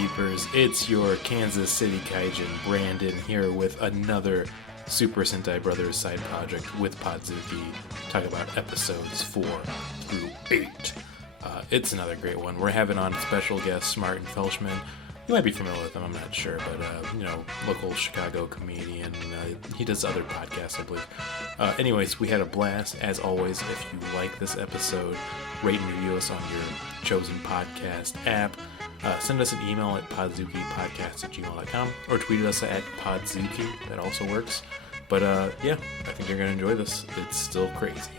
Keepers. It's your Kansas City Kaijin, Brandon, here with another Super Sentai Brothers side project with Podzooky. Talk about episodes 4 through 8. It's another great one. We're having on special guest Martin Felshman. You might be familiar with him, I'm not sure, but, local Chicago comedian. He does other podcasts, I believe. Anyways, we had a blast. As always, if you like this episode, rate and review us on your chosen podcast app. Send us an email at podzookypodcast@gmail.com or tweet us at Podzooky. That also works. But, I think you're going to enjoy this. It's still crazy.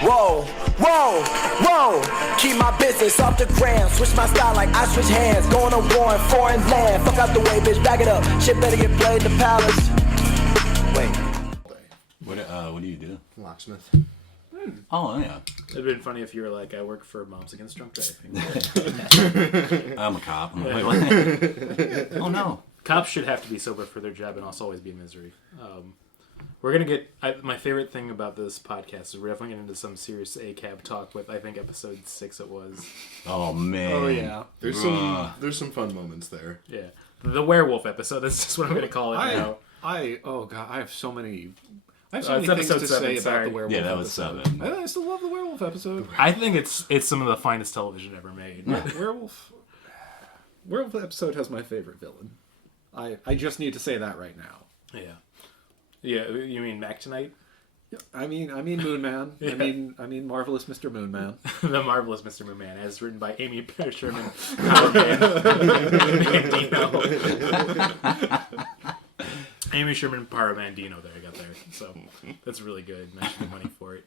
Whoa, whoa, whoa. Keep my business off the gram. Switch my style like I switch hands. Going to war in foreign land. Fuck out the way, bitch. Back it up. Shit better get played in the palace. Wait. What do you do? Locksmith. Oh, yeah. It'd been funny if you were like, I work for Moms Against Drunk Driving. I'm a cop. Yeah. Wait. Oh, no. Cops should have to be sober for their job and also always be in misery. We're going to get... my favorite thing about this podcast is we're definitely getting into some serious ACAB talk with, I think, episode 6 it was. Oh, man. Oh, yeah. There's some fun moments there. Yeah. The werewolf episode. That's just what I'm going to call it now. I have so many... things episode to 7, say sorry. about the werewolf Yeah, that was episode. 7. I still love the werewolf episode. I think it's some of the finest television ever made. werewolf episode has my favorite villain. I just need to say that right now. Yeah. Yeah, you mean Mac Tonight? I mean Moon Man. Yeah. I mean Marvelous Mr. Moon Man. The Marvelous Mr. Moon Man, as written by Amy Sherman, Power Man, Mandino. Amy Sherman, Power Man, Dino. There, I got there. So that's really good. And I should get money for it.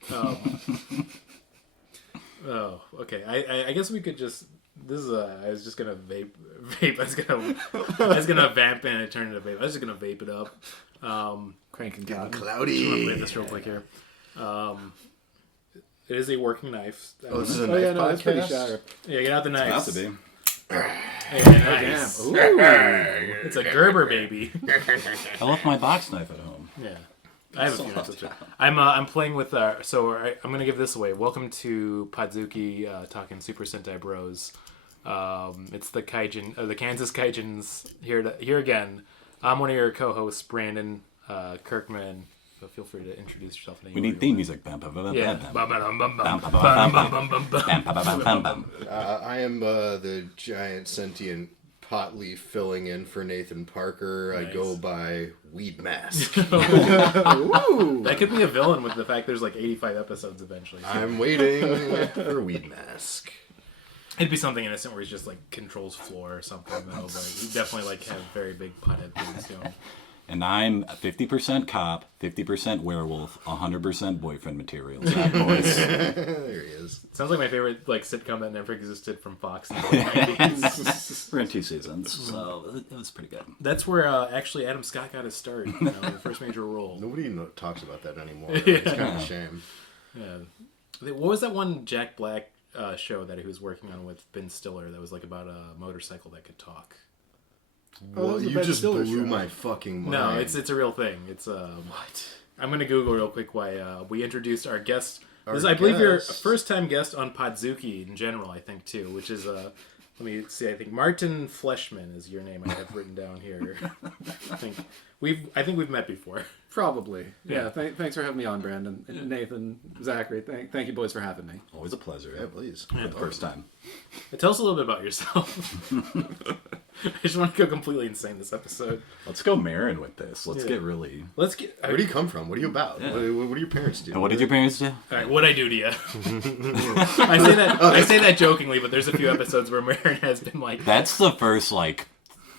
Oh, okay. I guess we could just. This is I was just gonna vape. I was gonna vamp and it turned into vape. I was just gonna vape it up. Cranking God. Cloudy. I'm gonna play this real quick here. It is a working knife. This is a knife podcast? It's pretty sharp. Yeah, get out the knife. It's about to be. Yeah, nice. Ooh. It's a Gerber baby. I left my box knife at home. Yeah. I have a few notes. I'm playing with I'm gonna give this away. Welcome to Podzooky, talking Super Sentai Bros. It's the Kaijin, the Kansas Kaijins here again. I'm one of your co-hosts, Brandon Kirkman. So feel free to introduce yourself. We need theme music. I am the giant sentient pot leaf filling in for Nathan Parker. Nice. I go by Weed Mask. Ooh. That could be a villain with the fact there's like 85 episodes eventually. I'm waiting for Weed Mask. It'd be something innocent where he's just like controls floor or something though, but he definitely like have very big pothead things going. And I'm 50% cop, 50% werewolf, 100% boyfriend material. Zach Boyce. There he is. Sounds like my favorite like sitcom that never existed from Fox in the 90s. We're in 2 seasons, so it was pretty good. That's where actually Adam Scott got his start. The first major role. Nobody talks about that anymore. Yeah. It's kind of a shame. Yeah. What was that one Jack Black show that he was working on with Ben Stiller that was like about a motorcycle that could talk? Well, you just blew my fucking mind. No, it's a real thing. It's what? I'm gonna Google real quick why we introduced our guest. I believe your first time guest on Podzooky in general. I think too, which is let me see. I think Martin Felshman is your name. I have written down here. I think we've met before. Probably. Yeah. Thanks for having me on, Brandon. Nathan, Zachary, thank you boys for having me. Always a pleasure. Yeah, please. For the first time. Tell us a little bit about yourself. I just want to go completely insane this episode. Let's go Marin with this. Let's get really... Where do you come from? What are you about? Yeah. What do your parents do? And what did your parents do? All right, what'd I do to you? I say that jokingly, but there's a few episodes where Marin has been like... That's the first,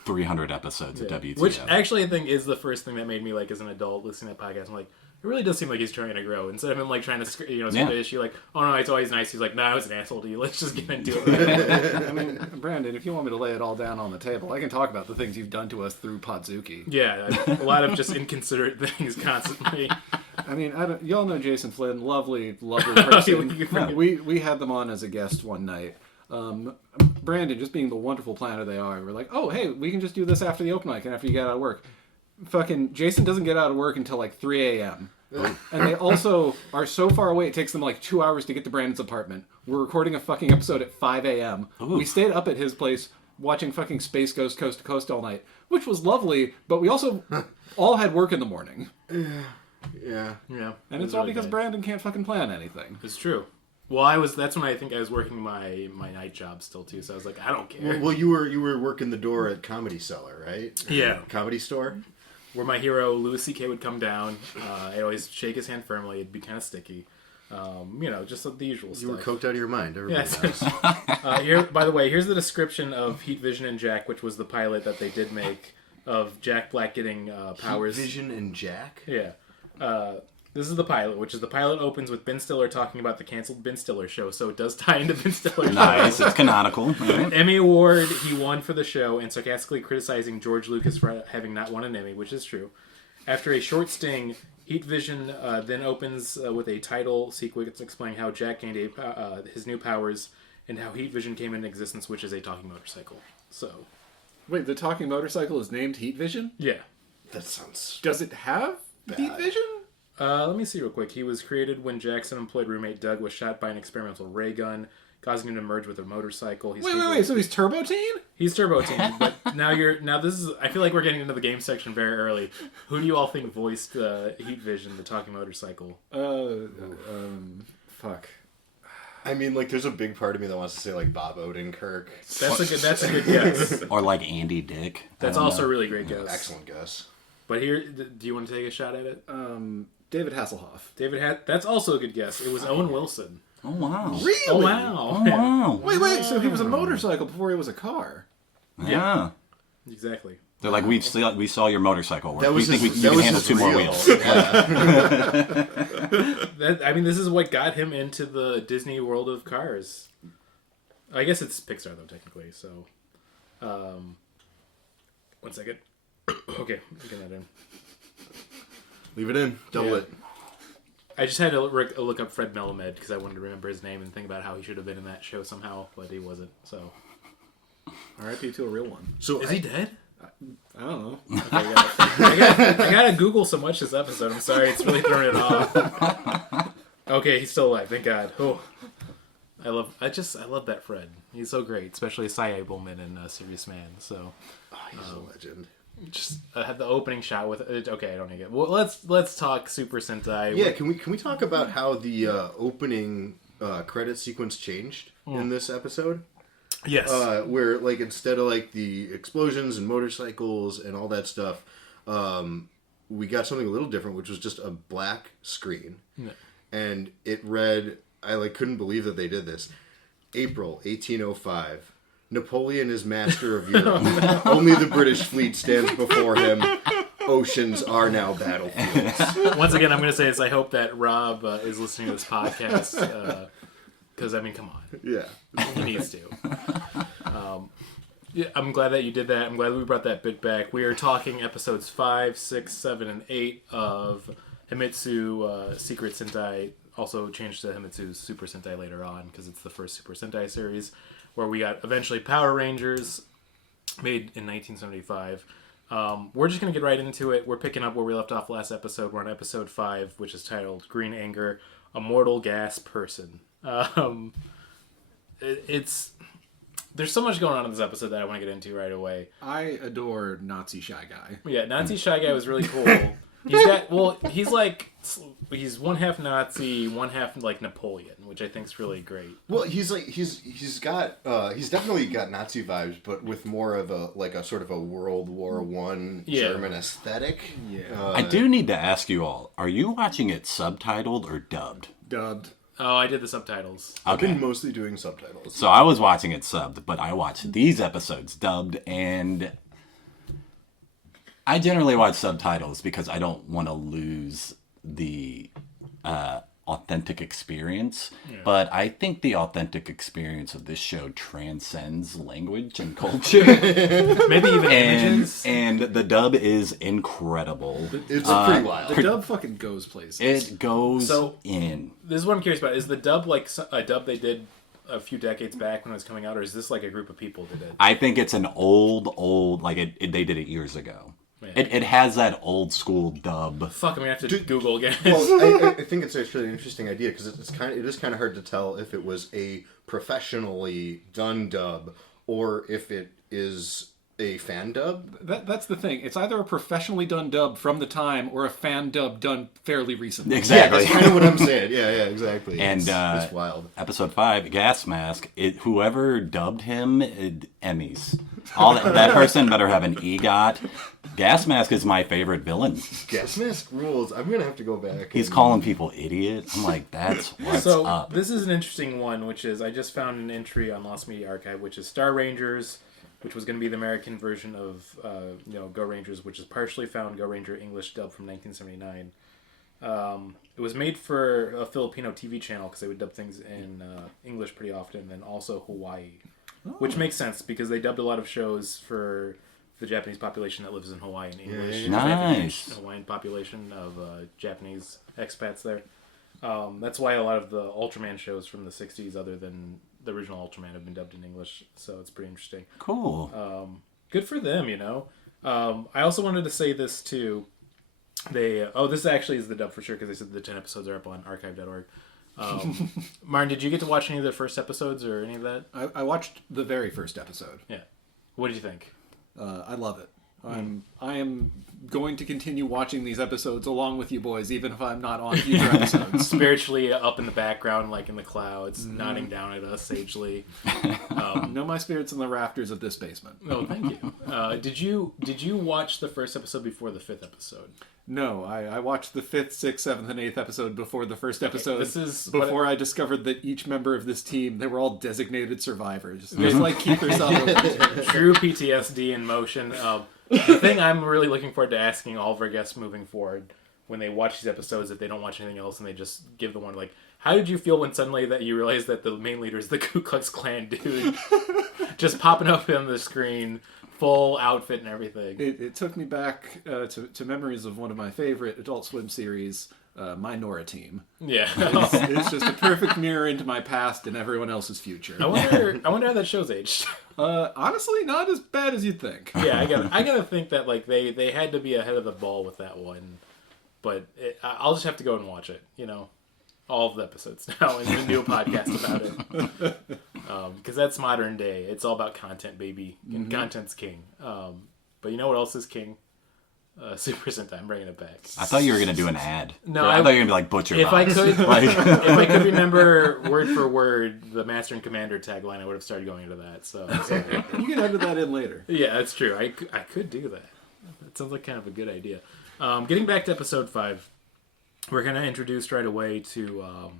300 episodes of WTF. Which actually I think is the first thing that made me, as an adult, listening to that podcast. I'm like, it really does seem like he's trying to grow. Instead of him, trying to, script the issue, oh, no, it's always nice. He's like, I was an asshole to you. Let's just get into it. I mean, Brandon, if you want me to lay it all down on the table, I can talk about the things you've done to us through Podzooky. Yeah, a lot of just inconsiderate things constantly. I mean, y'all know Jason Flynn, lovely person. We had them on as a guest one night. Brandon, just being the wonderful planner they are, we're like, oh, hey, we can just do this after the open mic and after you get out of work. Fucking Jason doesn't get out of work until 3 a.m. And they also are so far away, it takes them like 2 hours to get to Brandon's apartment. We're recording a fucking episode at 5 a.m. We stayed up at his place watching fucking Space Ghost Coast to Coast all night, which was lovely, but we also all had work in the morning. Yeah. And it's all because Brandon can't fucking plan anything. It's true. Well, that's when I think I was working my night job still too. So I was like, I don't care. Well, you were working the door at Comedy Cellar, right? Yeah. Comedy Store. Where my hero Louis C.K. would come down. I'd always shake his hand firmly. It'd be kind of sticky. Just the usual stuff. You were coked out of your mind. Everybody knows. Here, by the way, here's the description of Heat Vision and Jack, which was the pilot that they did make of Jack Black getting powers. Heat Vision and Jack. Yeah. This is the pilot, which is the pilot opens with Ben Stiller talking about the canceled Ben Stiller show, so it does tie into Ben Stiller's Nice, it's canonical. Right? Emmy Award he won for the show, and sarcastically criticizing George Lucas for having not won an Emmy, which is true. After a short sting, Heat Vision then opens with a title sequence explaining how Jack gained his new powers and how Heat Vision came into existence, which is a talking motorcycle. So, Wait, the talking motorcycle is named Heat Vision? yeah. That sounds. Does it have Heat Vision? Let me see real quick. He was created when Jack's unemployed roommate Doug was shot by an experimental ray gun, causing him to merge with a motorcycle. Wait, so he's Turbo Teen? He's Turbo Teen, but now this is. I feel like we're getting into the game section very early. Who do you all think voiced Heat Vision, the talking motorcycle? Fuck. I mean, like, there's a big part of me that wants to say like Bob Odenkirk. That's a good guess. Or like Andy Dick. That's also a really great guess. Excellent guess. But here, do you want to take a shot at it? David Hasselhoff. That's also a good guess. It was Owen Wilson. Oh wow. Really? Oh wow. Oh wow. Wait, so he was a motorcycle before he was a car. Yeah. Exactly. They're like, we saw your motorcycle work. That was we think his- you that can was handle his 2 more reel. wheels. I mean, this is what got him into the Disney world of cars. I guess it's Pixar though, technically. So, 1 second. Okay, get that in. Leave it in. Double Yeah. it. I just had to look up Fred Melamed because I wanted to remember his name and think about how he should have been in that show somehow, but he wasn't. So, R.I.P. to a real one. So is he dead? I don't know. Okay, I gotta Google so much this episode. I'm sorry, it's really throwing it off. Okay, he's still alive. Thank God. Oh, I love that Fred. He's so great, especially Cy Abelman in Serious Man. So, he's a legend. just had the opening shot with it. Okay, I don't need it. Well, let's talk Super Sentai. Yeah, can we talk about how the opening credit sequence changed in this episode? Yes. Where like instead of like the explosions and motorcycles and all that stuff, we got something a little different, which was just a black screen, and it read. I like couldn't believe that they did this. April 1805. Napoleon is master of Europe. Only the British fleet stands before him. Oceans are now battlefields. Once again, I'm going to say this. I hope that Rob is listening to this podcast. Because, I mean, come on. Yeah. He needs to. Yeah, I'm glad that you did that. I'm glad we brought that bit back. We are talking episodes 5, 6, 7, and 8 of Himitsu Secret Sentai. Also changed to Himitsu Super Sentai later on because it's the first Super Sentai series, where we got eventually Power Rangers, made in 1975. We're just going to get right into it. We're picking up where we left off last episode. We're on episode 5, which is titled Green Anger, A Mortal Gas Person. There's so much going on in this episode that I want to get into right away. I adore Nazi Shy Guy. Yeah, Nazi Shy Guy was really cool. He's one half Nazi, one half like Napoleon, which I think is really great. Well, he's definitely got Nazi vibes, but with more of a sort of a World War I German aesthetic. Yeah. I do need to ask you all, are you watching it subtitled or dubbed? Dubbed. Oh, I did the subtitles. I've Okay. been mostly doing subtitles. So I was watching it subbed, but I watched these episodes dubbed, and I generally watch subtitles because I don't want to lose the authentic experience. Yeah. But I think the authentic experience of this show transcends language and culture. Maybe even images. And the dub is incredible. It's pretty wild. The dub fucking goes places. It goes in. This is what I'm curious about. Is the dub like a dub they did a few decades back when it was coming out, or is this like a group of people that did it? I think it's an old, like they did it years ago. It has that old school dub. Fuck, I'm gonna have to Google again. Well, I think it's actually an interesting idea because it is kind of hard to tell if it was a professionally done dub or if it is a fan dub. That's the thing. It's either a professionally done dub from the time or a fan dub done fairly recently. Exactly. Yeah, that's kind of what I'm saying. Yeah, exactly. And it's wild. Episode 5, Gas Mask. Whoever dubbed him, Emmys. That person better have an EGOT. Gas Mask is my favorite villain. Gas Mask rules. I'm gonna have to go back. He's calling people idiots. I'm like, that's what's up. This is an interesting one, which is I just found an entry on Lost Media Archive, which is Star Rangers, which was going to be the American version of Go Rangers, which is partially found Go Ranger English dub from 1979. It was made for a Filipino TV channel because they would dub things in English pretty often, and also Hawaii, which makes sense because they dubbed a lot of shows for the Japanese population that lives in Hawaii in English. Yeah. Nice. The Hawaiian population of Japanese expats there. That's why a lot of the Ultraman shows from the 60s, other than the original Ultraman, have been dubbed in English, so it's pretty interesting. Cool. Good for them, I also wanted to say this too. This actually is the dub for sure because they said the 10 episodes are up on archive.org. Martin, did you get to watch any of the first episodes or any of that? I watched the very first episode. Yeah. What did you think? I love it. I am going to continue watching these episodes along with you boys, even if I'm not on future episodes. Spiritually up in the background, like in the clouds, nodding down at us sagely. Know my spirits in the rafters of this basement. Oh, thank you. Did you watch the first episode before the 5th episode? No, I watched the 5th, 6th, 7th, and 8th episode before the first episode. This is before I discovered that each member of this team, they were all designated survivors. Just like Keith or Sutherland. True PTSD in motion. The thing I'm really looking forward to asking all of our guests moving forward when they watch these episodes, if they don't watch anything else and they just give the one, like, how did you feel when suddenly that you realized that the main leader is the Ku Klux Klan dude? Just popping up on the screen, full outfit and everything. It took me back to memories of one of my favorite Adult Swim series, My Nora Team. Yeah. It's just a perfect mirror into my past and everyone else's future. I wonder how that show's aged. Honestly, not as bad as you'd think. Yeah, I gotta think that like they had to be ahead of the ball with that one, but I'll just have to go and watch it. All of the episodes now and do a podcast about it. Because that's modern day. It's all about content, baby. And content's king. But you know what else is king? Super Sentai. I'm bringing it back. I thought you were going to do an ad. No, I thought you were going to be like Butcher If Box. I could remember word for word the Master and Commander tagline, I would have started going into that. So You can edit that in later. yeah, that's true. I could do that. That sounds like kind of a good idea. Getting back to episode 5, we're kind of introduced right away to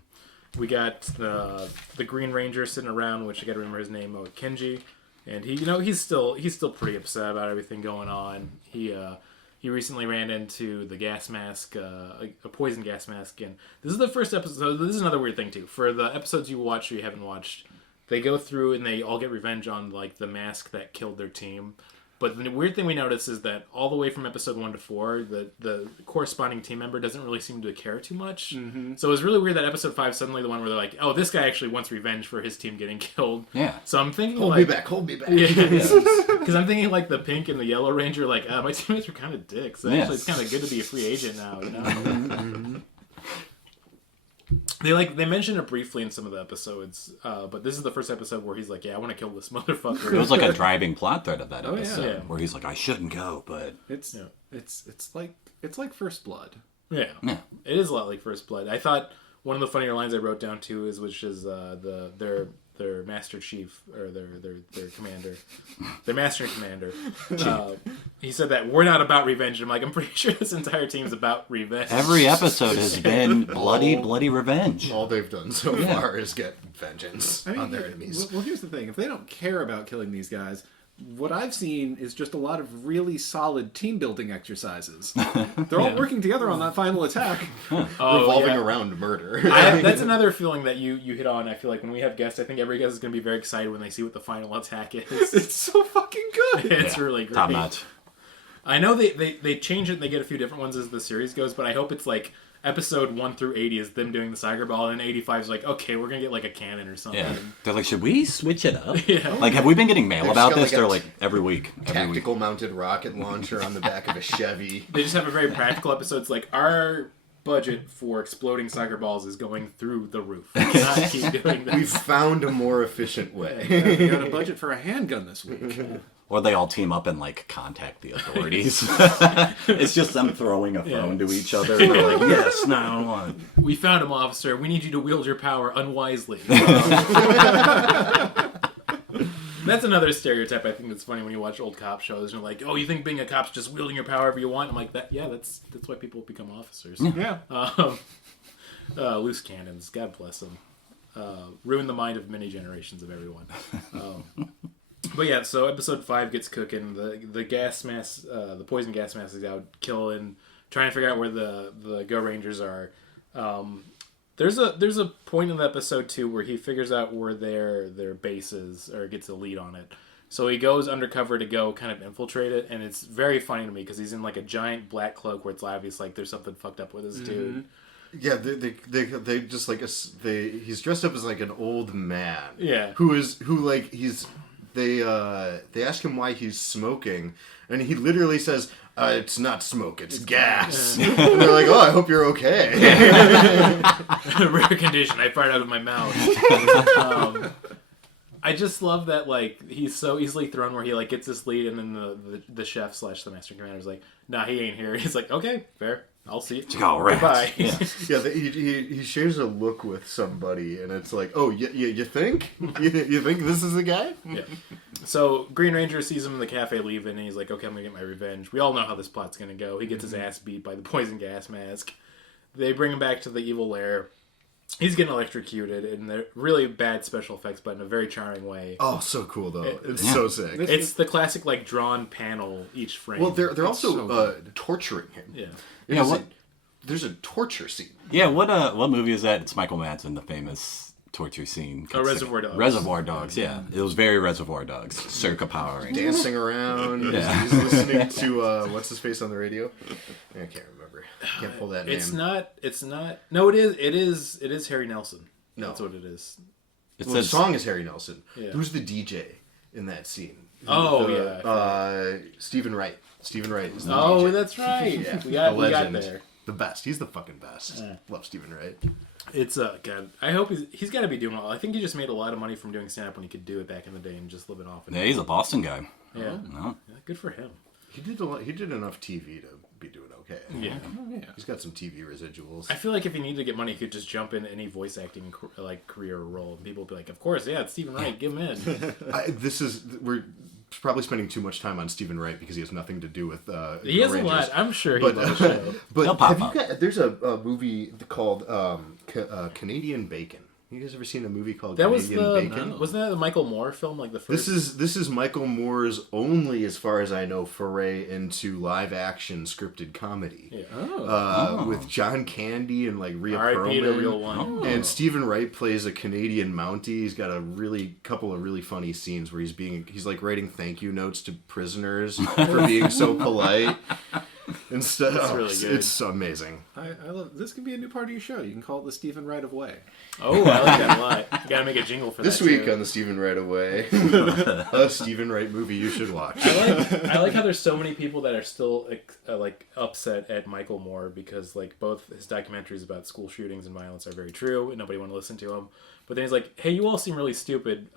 we got the Green Ranger sitting around, which I got to remember his name, Kenji, and he's still pretty upset about everything going on. He recently ran into the gas mask, a poison gas mask, and this is the first episode. This is another weird thing too. For the episodes you watch or you haven't watched, they go through and they all get revenge on like the mask that killed their team. But the weird thing we notice is that all the way from episode 1 to 4, the corresponding team member doesn't really seem to care too much. Mm-hmm. So it was really weird that episode 5 suddenly the one where they're like, oh, this guy actually wants revenge for his team getting killed. Yeah. So I'm thinking Hold me back. Yeah. Because I'm thinking like the Pink and the Yellow Ranger, like, my teammates are kind of dicks. So actually it's kind of good to be a free agent now, Mm-hmm. They mention it briefly in some of the episodes, but this is the first episode where he's like, yeah, I want to kill this motherfucker. It was like a driving plot thread of that episode, yeah. where he's like, I shouldn't go, but It's like First Blood. Yeah. It is a lot like First Blood. I thought one of the funnier lines I wrote down too is their master chief or their commander, their master and commander. He said that we're not about revenge. I'm like, I'm pretty sure this entire team's about revenge. every episode has been bloody revenge. All they've done so far is get vengeance on their enemies. Well, here's the thing. If they don't care about killing these guys, what I've seen is just a lot of really solid team building exercises. They're all working together on that final attack. Revolving around murder. That's another feeling that you hit on. I feel like when we have guests, I think every guest is going to be very excited when they see what the final attack is. It's so fucking good. It's really great. Top notch. I know they change it and they get a few different ones as the series goes, but I hope it's like episode 1 through 80 is them doing the soccer ball, and 85 is like, okay, we're gonna get like a cannon or something. Yeah. They're like, should we switch it up? Yeah. Like, have we been getting mail They've about just got, this? like, They're a like, every week. Tactical mounted rocket launcher on the back of a Chevy. They just have a very practical episode. It's like, our budget for exploding soccer balls is going through the roof. We cannot keep doing this. We've found a more efficient way. We got a budget for a handgun this week. Or they all team up and, like, contact the authorities. It's just them throwing a phone to each other. And they're like, yes, 911. We found him, officer. We need you to wield your power unwisely. That's another stereotype I think that's funny when you watch old cop shows. And you're like, oh, you think being a cop's just wielding your power however you want? I'm like, that's why people become officers. Yeah. Loose cannons. God bless them. Ruin the mind of many generations of everyone. But yeah, so episode 5 gets cooking. The gas mask, the poison gas mask is out killing, trying to figure out where the Go Rangers are. There's a point in the episode 2 where he figures out where their base is, or gets a lead on it. So he goes undercover to go kind of infiltrate it, and it's very funny to me because he's in like a giant black cloak where it's obvious like there's something fucked up with this dude. Yeah, they just like he's dressed up as like an old man. Yeah. They ask him why he's smoking, and he literally says, "It's not smoke, it's gas." And they're like, "Oh, I hope you're okay." Rare condition. I fired out of my mouth. I just love that like he's so easily thrown where he like gets this lead, and then the chef / the master commander is like, "Nah, he ain't here." He's like, "Okay, fair. I'll see you. All right. Bye." Yeah. Yeah, he shares a look with somebody, and it's like, "Oh, you think? You think this is a guy?" Yeah. So Green Ranger sees him in the cafe leaving, and he's like, "Okay, I'm gonna get my revenge." We all know how this plot's gonna go. He gets his ass beat by the poison gas mask. They bring him back to the evil lair. He's getting electrocuted, and they're really bad special effects, but in a very charming way. Oh, so cool though! It's so sick. It's the classic like drawn panel each frame. Well, they're also so torturing him. Yeah. There's a torture scene. Yeah, what movie is that? It's Michael Madsen, the famous torture scene. Reservoir Dogs. Reservoir Dogs, yeah. It was very Reservoir Dogs. Circa Power Rangers. Dancing around. Yeah. He's listening to what's his face on the radio? I can't remember. I can't pull that name. It's not. No, it is Harry Nelson. No. That's what it is. The song is Harry Nelson. Yeah. Who's the DJ in that scene? Stephen Wright. Stephen Wright is the DJ. That's right. Yeah. we got there. The best. He's the fucking best. Love Stephen Wright. It's God. I hope he's got to be doing well. I think he just made a lot of money from doing stand up when he could do it back in the day and just living off it. Yeah, he's a Boston guy. Yeah. No. Yeah, good for him. He did enough TV to be doing okay. Yeah. He's got some TV residuals. I feel like if he needed to get money, he could just jump in any voice acting like career or role, and people would be like, "Of course, yeah, it's Stephen Wright. Give him in." We're probably spending too much time on Stephen Wright because he has nothing to do with. He has Rangers. a lot. I'm sure he But, loves the show. but He'll pop have up. you got? There's a movie called Canadian Bacon. You guys ever seen a movie called That was Canadian Bacon? wasn't that the Michael Moore film, like the first? This is Michael Moore's only, as far as I know, foray into live action scripted comedy. Yeah. With John Candy and like Rhea R.I.P. to Perlman. real one. And Stephen Wright plays a Canadian Mountie. He's got a couple of really funny scenes where he's like writing thank you notes to prisoners for being so polite. And stuff. That's really good. It's amazing. I love this. Could be a new part of your show. You can call it the Stephen Wright of Way. Oh, I like that a lot. You gotta make a jingle for This that week too. on the Stephen Wright Away, a Stephen Wright movie you should watch. I like how there's so many people that are still like upset at Michael Moore because like both his documentaries about school shootings and violence are very true and nobody want to listen to him. But then he's like, "Hey, you all seem really stupid.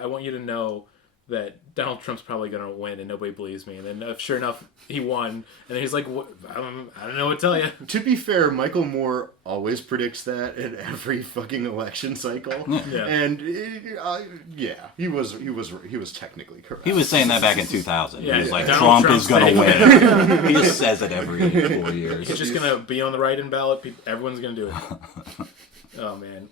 I want you to know that Donald Trump's probably going to win and nobody believes me." And then sure enough, he won. And then he's like, I don't know what to tell you. To be fair, Michael Moore always predicts that in every fucking election cycle. Yeah. And he was technically correct. He was saying that back in 2000. Yeah, he was like, Donald Trump is Trump's going to saying win. He just says it every 4 years. He's just going to be on the write-in ballot. Everyone's going to do it. Oh, man.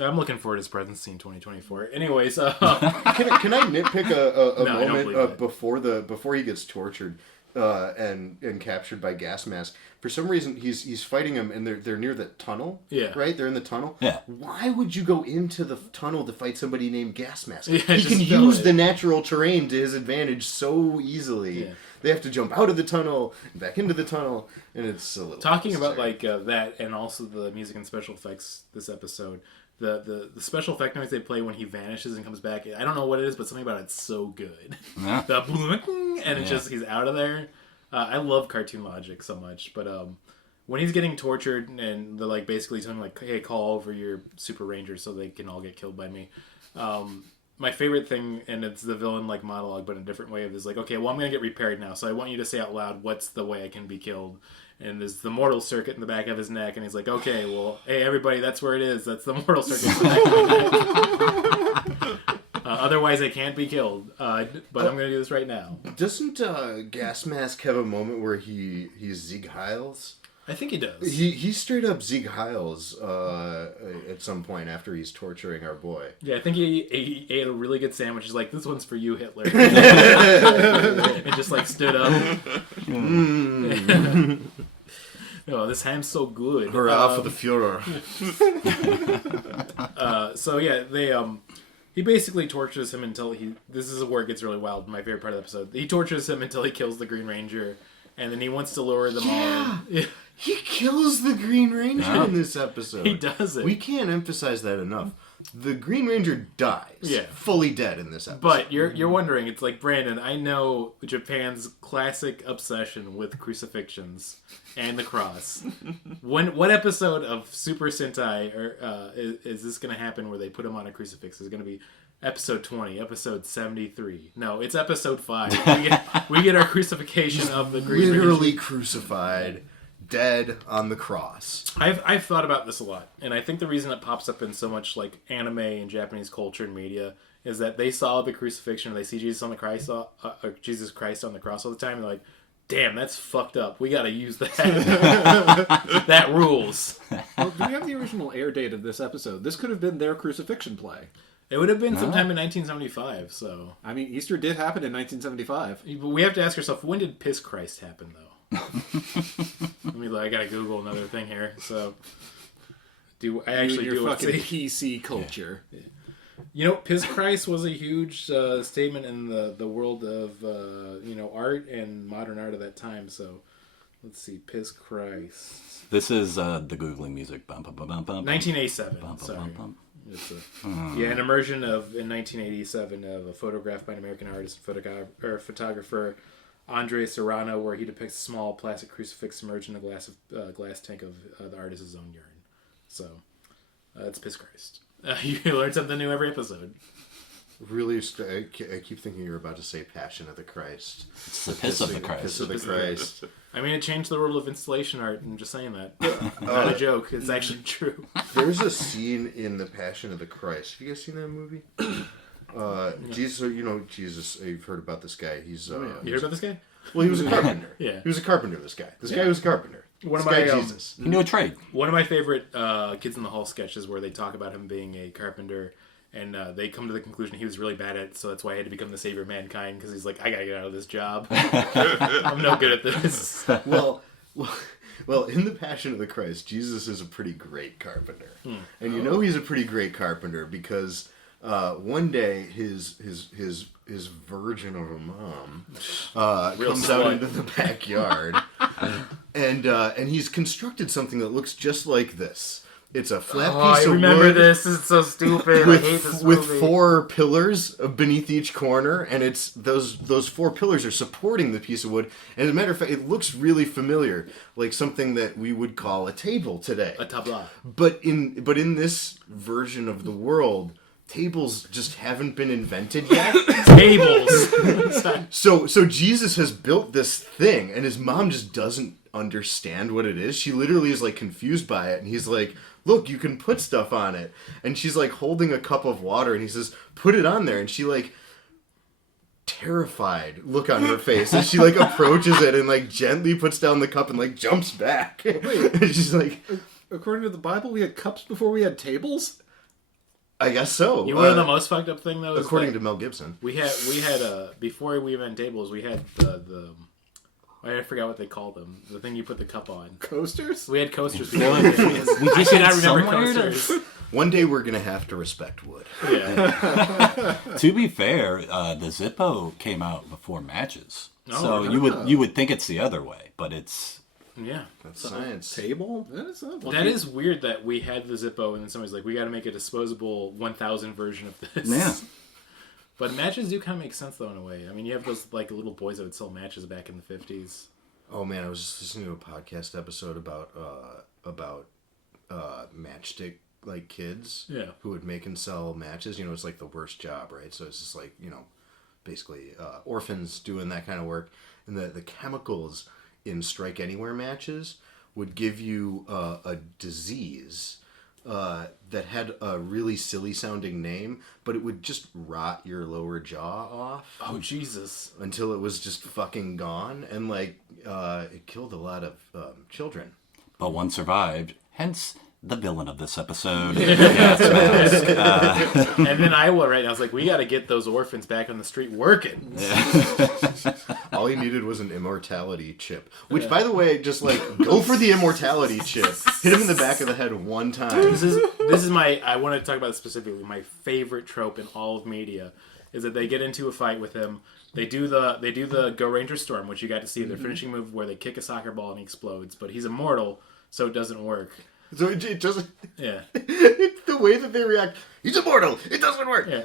I'm looking forward to his presidency in 2024. Anyways, Can I nitpick a No, I don't believe moment that. before he gets tortured? and captured by Gas Mask. For some reason, he's fighting him, and they're near the tunnel. Yeah. Right? They're in the tunnel. Yeah. Why would you go into the tunnel to fight somebody named Gas Mask? Yeah, he can use the natural terrain to his advantage so easily. Yeah. They have to jump out of the tunnel, and back into the tunnel, and it's a little... Talking about, like, that, and also the music and special effects this episode... The special effect noise they play when he vanishes and comes back, I don't know what it is, but something about it's so good. Yeah. The boom, and it's just, he's out of there. I love cartoon logic so much, but when he's getting tortured and they're like basically telling him like, hey, call over your Super Rangers so they can all get killed by me. My favorite thing, and it's the villain like monologue, but in a different way, is like, okay, well, I'm gonna get repaired now, so I want you to say out loud what's the way I can be killed. And there's the mortal circuit in the back of his neck, and he's like, okay, well, hey, everybody, that's where it is. That's the mortal circuit in the back of my neck. Otherwise, I can't be killed. But I'm going to do this right now. Doesn't Gas Mask have a moment where he Zeke Hiles? I think he does. He straight up Zeke Hiles at some point after he's torturing our boy. Yeah, I think he ate a really good sandwich. He's like, this one's for you, Hitler. And just like stood up. Oh, this ham's so good. Hurrah for the Führer. So yeah, they he basically tortures him until this is where it gets really wild. My favorite part of the episode. He tortures him until he kills the Green Ranger, and then he wants to lure them all in. He kills the Green Ranger in this episode. He does it. We can't emphasize that enough. The Green Ranger dies. Fully dead in this episode. But you're wondering, it's like, Brandon, I know Japan's classic obsession with crucifixions and the cross. What episode of Super Sentai is this going to happen where they put him on a crucifix? Is it going to be episode 20, episode 73? No, it's episode 5. We get our crucifixion of the Green Ranger. Literally crucified. Dead on the cross. I've thought about this a lot, and I think the reason it pops up in so much like anime and Japanese culture and media is that they saw the crucifixion, or they see Jesus Jesus Christ on the cross all the time, and they're like, damn, that's fucked up. We got to use that. That rules. Well, do we have the original air date of this episode? This could have been their crucifixion play. It would have been sometime in 1975. So I mean, Easter did happen in 1975. But we have to ask ourselves, when did Piss Christ happen, though? I gotta Google another thing here. So, I actually do fucking PC culture? Yeah. You know, Piss Christ was a huge statement in the world of art and modern art of that time. So, let's see, Piss Christ. This is the Googling music. Bum, bum, bum, bum, bum, 1987. bum, Sorry. bum, bum. It's an immersion in 1987 of a photograph by an American artist and photographer. Andre Serrano, where he depicts a small plastic crucifix submerged in a glass tank of the artist's own urine. So, it's Piss Christ. You learn something new every episode. Really, I keep thinking you're about to say Passion of the Christ. It's the Piss of the Christ. Piss of the Christ. I mean, it changed the world of installation art. I'm just saying that. Not a joke. It's actually true. There's a scene in the Passion of the Christ. Have you guys seen that movie? Jesus, Jesus. You've heard about this guy. He's you heard about this guy? Well, he was a carpenter. Yeah, he was a carpenter. This guy was a carpenter. Jesus. He knew a trade. One of my favorite Kids in the Hall sketches where they talk about him being a carpenter, and they come to the conclusion he was really bad at it, so that's why he had to become the savior of mankind, because he's like, I gotta get out of this job. I'm no good at this. Well, in the Passion of the Christ, Jesus is a pretty great carpenter, and he's a pretty great carpenter because. One day, his virgin of a mom comes out into the backyard, and he's constructed something that looks just like this. It's a flat piece of wood. I remember this. This is so stupid. I hate this movie. With 4 pillars beneath each corner, and it's those 4 pillars are supporting the piece of wood. And as a matter of fact, it looks really familiar, like something that we would call a table today. A tabla. But in this version of the world. Tables just haven't been invented yet. Tables. So Jesus has built this thing, and his mom just doesn't understand what it is. She literally is like confused by it, and he's like, "Look, you can put stuff on it." And she's like holding a cup of water, and he says, "Put it on there." And she like terrified look on her face as she like approaches it and like gently puts down the cup and like jumps back. Wait, and she's like, according to the Bible, we had cups before we had tables? I guess so. You know the most fucked up thing though? Is according to Mel Gibson. We had before we invented tables, we had the I forgot what they called them. The thing you put the cup on. Coasters? We had coasters before. We I just cannot had remember somewhere coasters. One day we're gonna have to respect wood. Yeah. To be fair, the Zippo came out before matches, Oh, so really? you would think it's the other way, but it's Yeah. That's science. Table? That That is weird that we had the Zippo and then somebody's like, we got to make a disposable 1000 version of this. yeah. But matches do kind of make sense though in a way. I mean, you have those like little boys that would sell matches back in the 50s. Oh man, I was just listening to a podcast episode about matchstick like kids who would make and sell matches. You know, it's like the worst job, right? So it's just like, you know, basically orphans doing that kind of work, and the chemicals in Strike Anywhere matches would give you a disease that had a really silly sounding name, but it would just rot your lower jaw off. Oh, Jesus. Until it was just fucking gone, and like it killed a lot of children. But one survived, hence the villain of this episode. And then Iowa right now is like, we got to get those orphans back on the street working. All he needed was an immortality chip. Which, by the way, just like, go for the immortality chip. Hit him in the back of the head one time. This is my, I want to talk about this specifically, my favorite trope in all of media is that they get into a fight with him. They do the Go Ranger Storm, which you got to see their finishing move where they kick a soccer ball and he explodes, but he's immortal, so it doesn't work. So it doesn't... Yeah. It's the way that they react. He's immortal! It doesn't work! Yeah.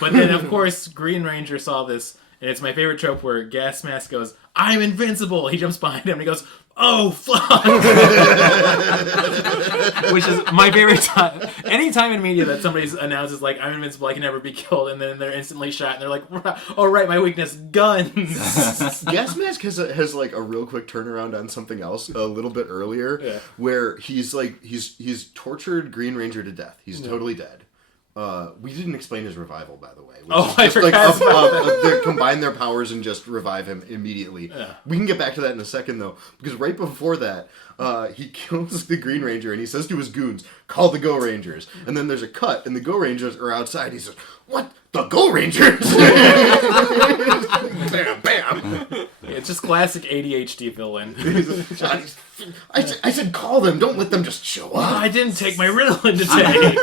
But then, of course, Green Ranger saw this, and it's my favorite trope where Gas Mask goes, I'm invincible! He jumps behind him and he goes, oh, fuck! Which is my favorite time. Any time in media that somebody announces, like, I'm invincible, I can never be killed, and then they're instantly shot, and they're like, oh, right, my weakness, guns! Gas Mask has like a real quick turnaround on something else a little bit earlier, where he's like, he's tortured Green Ranger to death. He's totally dead. We didn't explain his revival, by the way. I forgot They combine their powers and just revive him immediately. Yeah. We can get back to that in a second, though, because right before that, he kills the Green Ranger and he says to his goons, "Call the Go Rangers." And then there's a cut, and the Go Rangers are outside. He says, "What? The Go Rangers?" Bam, bam. It's just classic ADHD villain. I said, call them. Don't let them just show up. I didn't take my Ritalin today.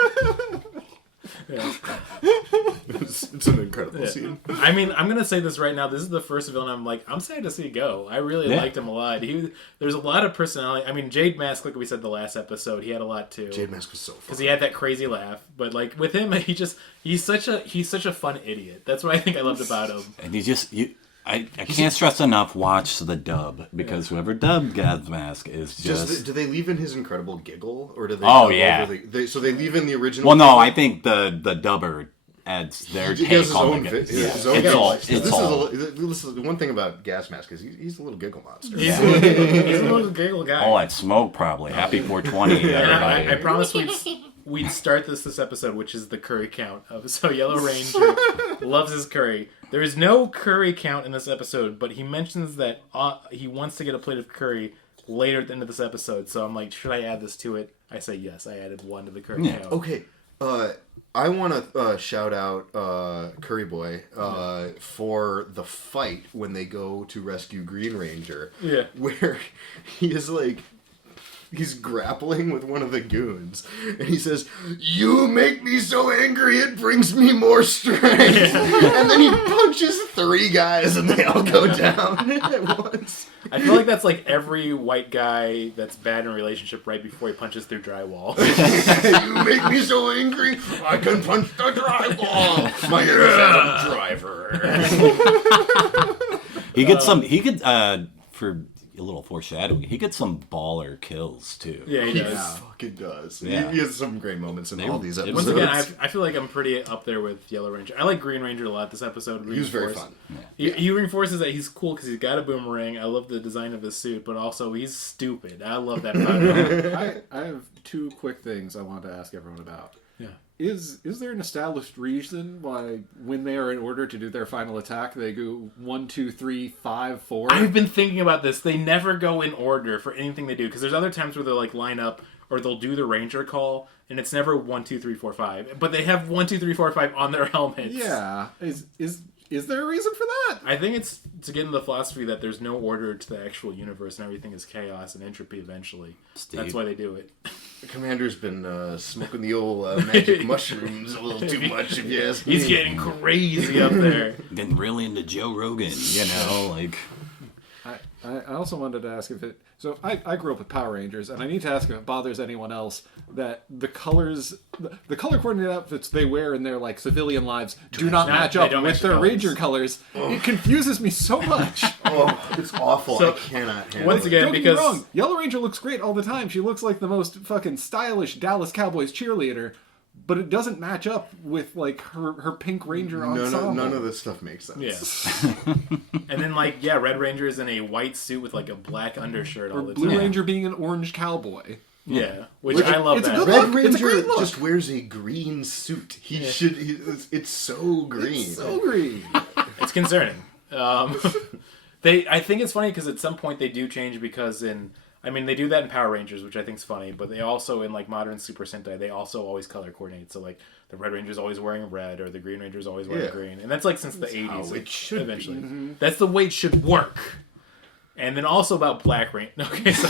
It's an incredible scene. I mean, I'm gonna say this right now. This is the first villain I'm sad to see go. I really liked him a lot. There's a lot of personality. I mean, Jade Mask, like we said the last episode, he had a lot too. Jade Mask was so fun because he had that crazy laugh. But like with him, he's such a fun idiot. That's what I think I loved about him. And I can't stress enough, watch the dub, because whoever dubbed Gas Mask is just... Do they leave in his incredible giggle? Or do they... Oh, yeah. So they leave in the original... Well, no, giggle? I think the dubber adds their He take has his on own... it. His own This is one thing about Gas Mask, is he's a little giggle monster. He's a little giggle guy. Oh, that smoke, probably. Happy 420, everybody. I promise we'd start this episode, which is the curry count of. So Yellow Ranger loves his curry. There is no curry count in this episode, but he mentions that he wants to get a plate of curry later at the end of this episode. So I'm like, should I add this to it? I say yes. I added one to the curry count. Okay. I want to shout out Curry Boy for the fight when they go to rescue Green Ranger. Yeah. Where he is like... He's grappling with one of the goons, and he says, "You make me so angry, it brings me more strength." And then he punches 3 guys, and they all go down at once. I feel like that's like every white guy that's bad in a relationship right before he punches through drywall. You make me so angry, I can punch the drywall. My name is Adam Driver. He gets some. He could for a little foreshadowing. He gets some baller kills too. Yeah, he does. Fucking does. Yeah. He has some great moments in all these episodes. Once again, I feel like I'm pretty up there with Yellow Ranger. I like Green Ranger a lot. This episode, He was very fun. He reinforces that he's cool because he's got a boomerang. I love the design of his suit, but also he's stupid. I love that about him. I have 2 quick things I wanted to ask everyone about. Yeah. Is there an established reason why when they are in order to do their final attack they go 1, 2, 3, 5, 4? I've been thinking about this. They never go in order for anything they do because there's other times where they'll like line up or they'll do the Ranger call and it's never 1, 2, 3, 4, 5. But they have 1, 2, 3, 4, 5 on their helmets. Yeah. Is Is there a reason for that? I think it's to get into the philosophy that there's no order to the actual universe and everything is chaos and entropy eventually. Steve. That's why they do it. The Commander's been smoking the old magic mushrooms a little too much, if you ask me. He's getting crazy up there. Getting really into Joe Rogan, you know, like... I also wanted to ask if it... So I grew up with Power Rangers, and I need to ask if it bothers anyone else that the colors... The color-coordinated outfits they wear in their, like, civilian lives do not match up with their Ranger colors. It confuses me so much. Oh, it's awful. So, I cannot handle once it. again, Don't because... get me wrong, Yellow Ranger looks great all the time. She looks like the most fucking stylish Dallas Cowboys cheerleader. But it doesn't match up with, like, her Pink Ranger ensemble. None of this stuff makes sense. Yeah. And then, like, Red Ranger is in a white suit with, like, a black undershirt all the time. Blue Ranger being an orange cowboy. Yeah. Which I love it's a that. good Red look. It's a great Ranger look. just wears a green suit. It's so green. It's so green. It's concerning. I think it's funny because at some point they do change because they do that in Power Rangers, which I think is funny, but they also, in, like, modern Super Sentai, they also always color coordinate. So, like, the Red Ranger's always wearing red, or the Green Ranger's always wearing green. And that's, like, since the 80s. how it should eventually. be. Mm-hmm. That's the way it should work. And then also about Black Ranger. Okay, so...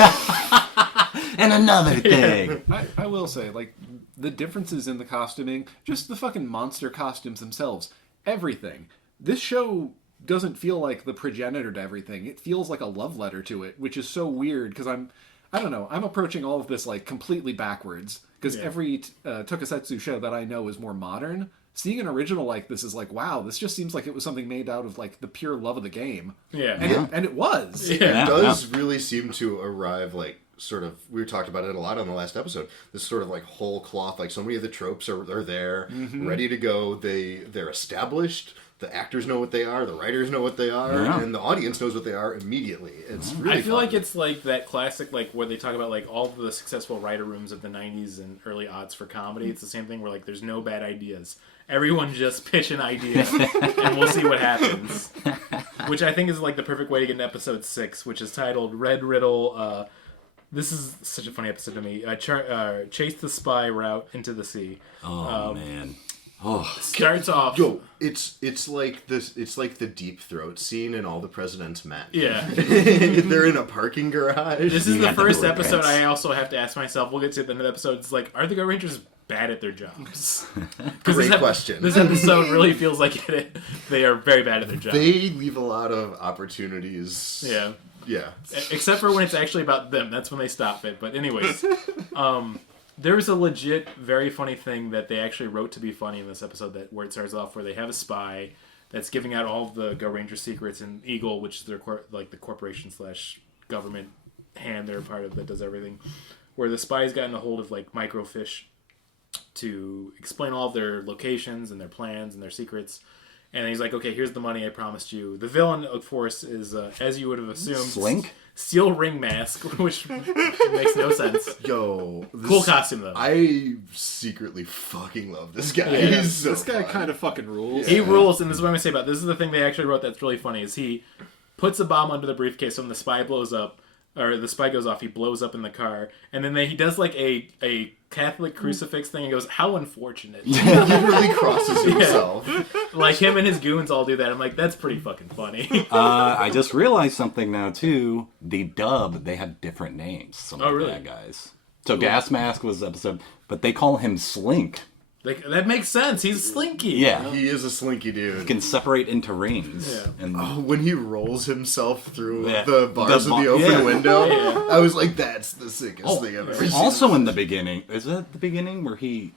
And another thing. I will say, like, the differences in the costuming, just the fucking monster costumes themselves, everything. This show doesn't feel like the progenitor to everything. It feels like a love letter to it, which is so weird because I'm approaching all of this, like, completely backwards because every tokusatsu show that I know is more modern. Seeing an original like this is like, wow, this just seems like it was something made out of, like, the pure love of the game. Yeah. And it was. Yeah. It does really seem to arrive, like, sort of, we talked about it a lot on the last episode, this sort of, like, whole cloth, like, so many of the tropes are there, ready to go, they're established, the actors know what they are, the writers know what they are, and the audience knows what they are immediately. It's really I feel fun. like it's like that classic, like, where they talk about, like, all of the successful writer rooms of the 90s and early aughts for comedy. It's the same thing where, like, there's no bad ideas. Everyone just pitch an idea, and we'll see what happens. Which I think is, like, the perfect way to get into episode 6, which is titled Red Riddle. This is such a funny episode to me. Chase the spy route into the sea. Oh, man. Oh, Starts off. Yo, it's like this. It's like the Deep Throat scene in All the President's Men. Yeah. They're in a parking garage. This is the got the first blueprints. episode I also have to ask myself. We'll get to the end of the episode. It's like, are the Go Rangers bad at their jobs? Great question. This episode really feels like they are very bad at their job. They leave a lot of opportunities. Yeah. Yeah. Except for when it's actually about them. That's when they stop it. But anyways, there's a legit, very funny thing that they actually wrote to be funny in this episode where it starts off where they have a spy that's giving out all of the Go Ranger secrets, and Eagle, which is their the corporation / government hand they're a part of that does everything, where the spy's gotten a hold of, like, microfiche to explain all of their locations and their plans and their secrets. And he's like, okay, here's the money I promised you. The villain, of course, is, as you would have assumed, Slink? Steel Ring Mask, which makes no sense. Yo, Cool costume, though. I secretly fucking love this guy. Yeah. He's so This guy fun. kind of fucking rules. He rules, and this is what I'm going to say about this. Is the thing they actually wrote that's really funny, is he puts a bomb under the briefcase, so when the spy blows up, or the spy goes off, he blows up in the car, and then he does, like, a Catholic crucifix thing and goes, how unfortunate. He literally crosses himself. Like, him and his goons all do that. I'm like, that's pretty fucking funny. I just realized something now, too. The dub, they have different names. Some of the really? bad guys. So Gas Mask was the episode, but they call him Slink. Like, that makes sense. He's slinky. Yeah. He is a slinky He dude. can separate into rings. Yeah. And Oh, when he rolls himself through Yeah. the bars The of the open yeah. window, Yeah. I was like, that's the sickest thing I've ever seen. also in the beginning, is that the beginning where he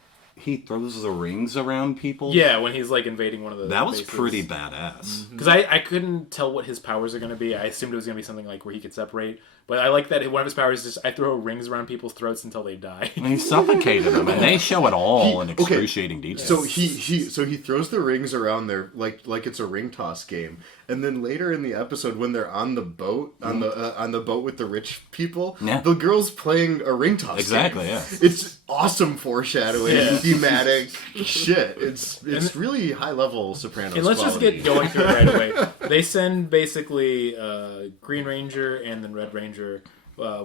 throws the rings around people? Yeah, when he's, like, invading one of the That was bases. pretty badass. Because I couldn't tell what his powers are going to be. I assumed it was going to be something, like, where he could separate. But I like that one of his powers is just, I throw rings around people's throats until they die. And he suffocated them, and they show it all in okay, excruciating detail. So he throws the rings around there like it's a ring toss game, and then later in the episode when they're on the boat on the boat with the rich people, Yeah. the girl's playing a ring toss. Exactly, game. yeah. It's awesome foreshadowing, Yeah. thematic shit. It's really high level Sopranos. And let's just quality. get going through it right away. They send basically Green Ranger and then Red Ranger,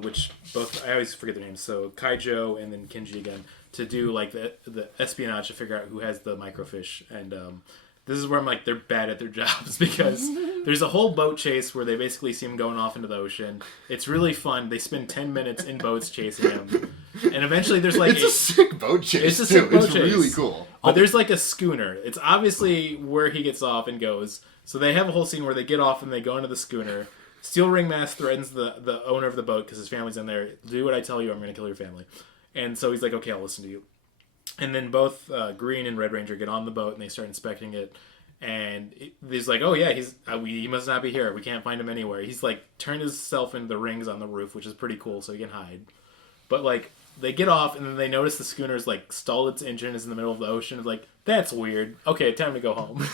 which both, I always forget their names, so Kaijo and then Kinji again, to do, like, the espionage to figure out who has the microfiche. And this is where I'm like, they're bad at their jobs, because there's a whole boat chase where they basically see him going off into the ocean. It's really fun. They spend 10 minutes in boats chasing him. And eventually there's like it's a sick boat chase. It's a sick boat It's chase. really cool. But there's like a schooner. It's obviously where he gets off and goes. So they have a whole scene where they get off and they go into the schooner. Steel Ring Mask threatens the owner of the boat because his family's in there. Do what I tell you, I'm going to kill your family. And so he's like, okay, I'll listen to you. And then both Green and Red Ranger get on the boat and they start inspecting it. And he's like, oh yeah, he must not be here. We can't find him anywhere. He's like turned himself into the rings on the roof, which is pretty cool, so he can hide. But like, they get off and then they notice the schooner's like stalled its engine, is in the middle of the ocean. It's like, that's weird. Okay, time to go home.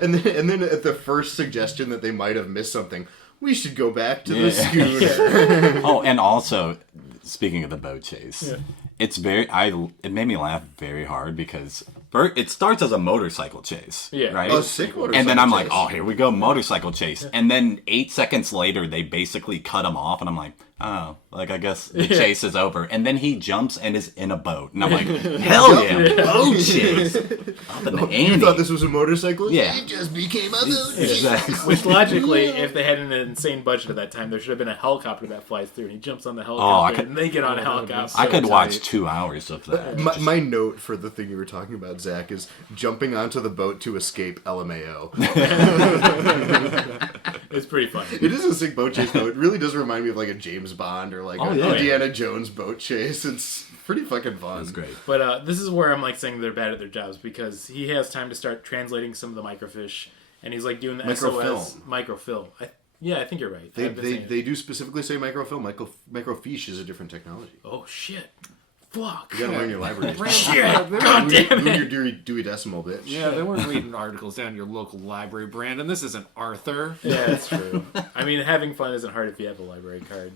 and then at the first suggestion that they might have missed something, we should go back to the schooner. Oh, and also, speaking of the boat chase, it made me laugh very hard because it starts as a motorcycle chase, right? Oh, sick motorcycle and then I'm chase. like, oh, here we go, motorcycle chase. And then 8 seconds later, they basically cut him off, and I'm like, oh, like I guess the chase is over. And then he jumps and is in a boat, and I'm like, hell yeah, boat chase! Up in the You ante. thought this was a motorcycle? Yeah. It just became a boat chase. Exactly. Which logically, if they had an insane budget at that time, there should have been a helicopter that flies through, and he jumps on the helicopter, and they get on a helicopter. I could watch 2 hours of that. My note for the thing you were talking about, Zach, is jumping onto the boat to escape LMAO. It's pretty funny. It is a sick boat chase, though. It really does remind me of like a James Bond or like a Indiana Jones boat chase. It's pretty fucking fun. That's great. But this is where I'm like saying they're bad at their jobs, because he has time to start translating some of the microfiche, and he's like doing the SOS microfilm. I think you're right. They do specifically say microfilm. Microfiche is a different technology. Oh shit! Fuck! You gotta learn your library. Shit! God damn it! Move your Dewey Decimal, bitch. Yeah, they weren't reading articles down your local library, Brandon. This isn't Arthur. Yeah, that's true. I mean, having fun isn't hard if you have a library card.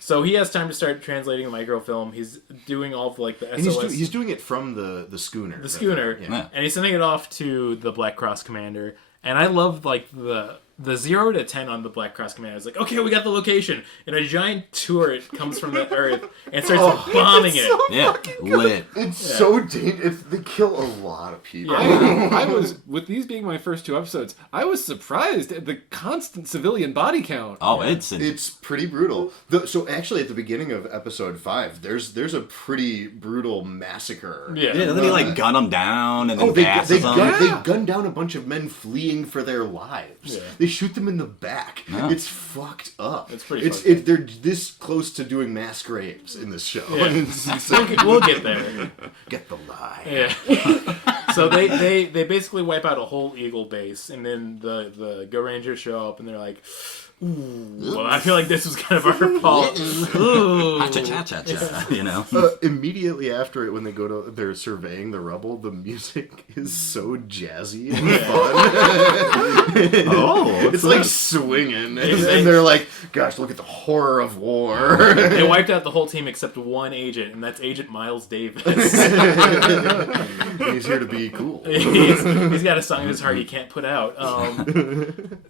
So he has time to start translating the microfilm. He's doing all of like the SOS. And he's doing it from the schooner. The schooner, and he's sending it off to the Black Cross commander. And I love like the 0 to 10 on the Black Cross commander. It's like, okay, we got the location, and a giant turret comes from the earth and starts bombing it. Lit. It's so dangerous. They kill a lot of people. I was, with these being my first 2 episodes, I was surprised at the constant civilian body count. Oh, it's pretty brutal. So actually, at the beginning of episode 5, there's a pretty brutal massacre. Yeah, then he like gun them down and then they passes them. They gun down a bunch of men fleeing for their lives. Yeah. They shoot them in the back. Yeah. It's fucked up. It's pretty fucked up. They're this close to doing mass graves in this show. Yeah. We'll get there. Get the lie. Yeah. So they basically wipe out a whole Eagle base, and then the Go Rangers show up, and they're like, ooh, well, I feel like this was kind of our fault. Ooh. Cha-cha-cha-cha, you know? Immediately after it, when they're surveying the rubble, the music is so jazzy and fun. It's like swinging. And they're like, gosh, look at the horror of war. They wiped out the whole team except one agent, and that's Agent Miles Davis. He's here to be cool. He's got a song in his heart he can't put out.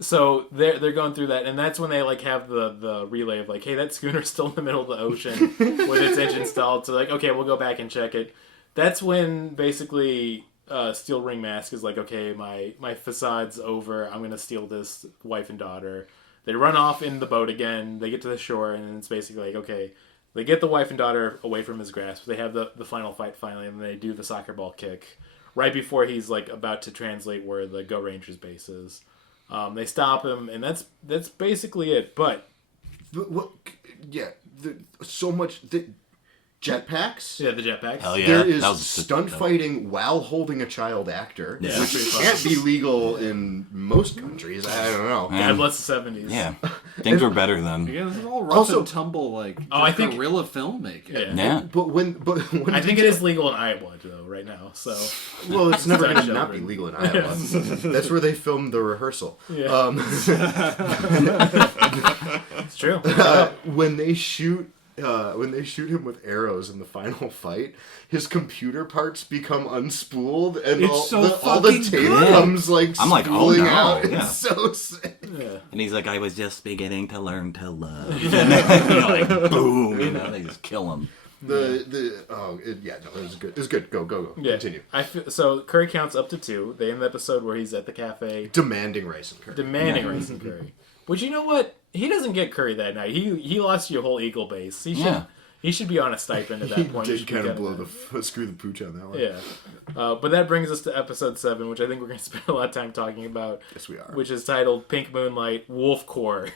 So they're going through that, and that's when they like have the relay of like, hey, that schooner's still in the middle of the ocean with its engine stalled. So like, okay, we'll go back and check it. That's when basically Steel Ring Mask is like, okay, my facade's over. I'm gonna steal this wife and daughter. They run off in the boat again. They get to the shore, and it's basically like, okay, they get the wife and daughter away from his grasp. They have the final fight finally, and they do the soccer ball kick right before he's like about to translate where the Go Rangers base is. They stop him, and that's basically it. But what? Yeah, so much. Jetpacks? Yeah, the jetpacks. Hell yeah. There is stunt fighting while holding a child actor, which can't be legal in most countries. I don't know. God bless the 70s. Yeah. Things were better then. Yeah, this is all rough and tumble, like I think guerrilla filmmaking. Yeah. But when I think it is legal in Iowa, though, right now. So, well, it's never going to not be legal in Iowa. That's where they filmed the rehearsal. Yeah. It's true. When they shoot him with arrows in the final fight, his computer parts become unspooled, and all the tape comes like I'm like, oh no, out. yeah. It's so sick. Yeah. And he's like, I was just beginning to learn to love. And then, like, boom, they just kill him. It was good. It was good. Go. Yeah. Continue. So curry counts up to 2. They end the episode where he's at the cafe Demanding rice and curry. Rice and curry. But you know what? He doesn't get curry that night. He lost you a whole eagle base. He should be on a stipend at that point. He did kind of screw the pooch on that one. Yeah. But that brings us to episode 7, which I think we're going to spend a lot of time talking about. Yes, we are. Which is titled Pink Moonlight Wolf Core.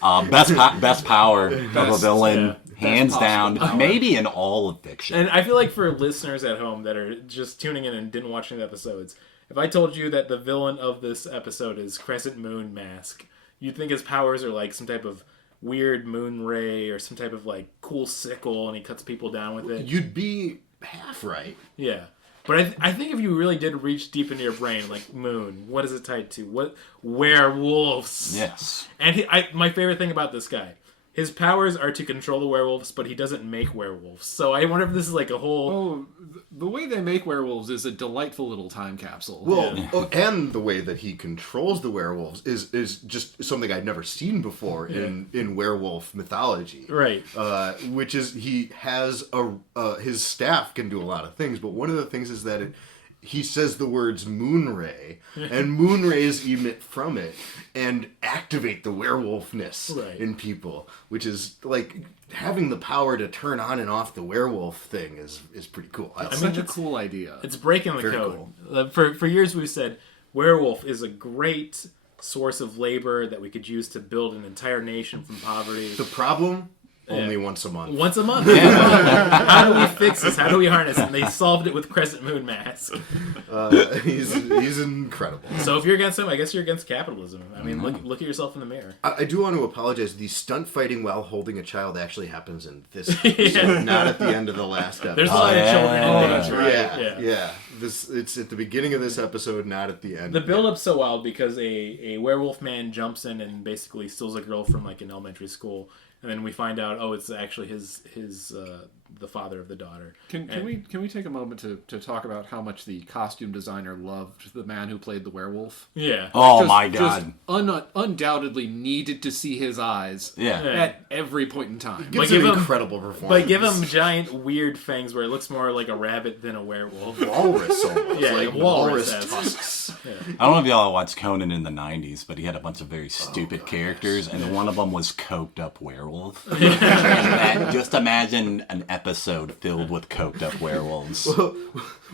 Best power of a villain, hands down, power. maybe in all of fiction. And I feel like for listeners at home that are just tuning in and didn't watch any episodes, if I told you that the villain of this episode is Crescent Moon Mask, you'd think his powers are like some type of weird moon ray or some type of like cool sickle and he cuts people down with it. You'd be half right. Yeah. But I think if you really did reach deep into your brain, like moon, what is it tied to? What werewolves? Yes. And my favorite thing about this guy, his powers are to control the werewolves, but he doesn't make werewolves. So I wonder if this is like a whole... Oh, the way they make werewolves is a delightful little time capsule. Well, and the way that he controls the werewolves is just something I'd never seen before in werewolf mythology. Right. Which is he has his staff can do a lot of things, but one of the things is that he says the words moon ray, and moon rays emit from it and activate the werewolfness in people, which is like having the power to turn on and off the werewolf thing is pretty cool. It's such a cool idea. It's breaking the Very code. For years we've said werewolf is a great source of labor that we could use to build an entire nation from poverty. The problem? Only once a month. Once a month. How do we fix this? How do we harness it? And they solved it with Crescent Moon Mask. He's incredible. So if you're against him, I guess you're against capitalism. I mean, look at yourself in the mirror. I do want to apologize. The stunt fighting while holding a child actually happens in this episode, not at the end of the last episode. There's a lot of children in that's there. right. Yeah. It's at the beginning of this episode, not at the end. The build-up's so wild because a werewolf man jumps in and basically steals a girl from like an elementary school. And then we find out, it's actually his the father of the daughter. Can we take a moment to talk about how much the costume designer loved the man who played the werewolf? Yeah. Oh my god. Undoubtedly needed to see his eyes. At every point in time. Gives an incredible performance. But give him giant weird fangs where it looks more like a rabbit than a werewolf. Walrus almost. Yeah, like walrus tusks. I don't know if y'all watched Conan in the 90s, but he had a bunch of very stupid characters, and one of them was coked up werewolf. And just imagine an episode filled with coked up werewolves. Well,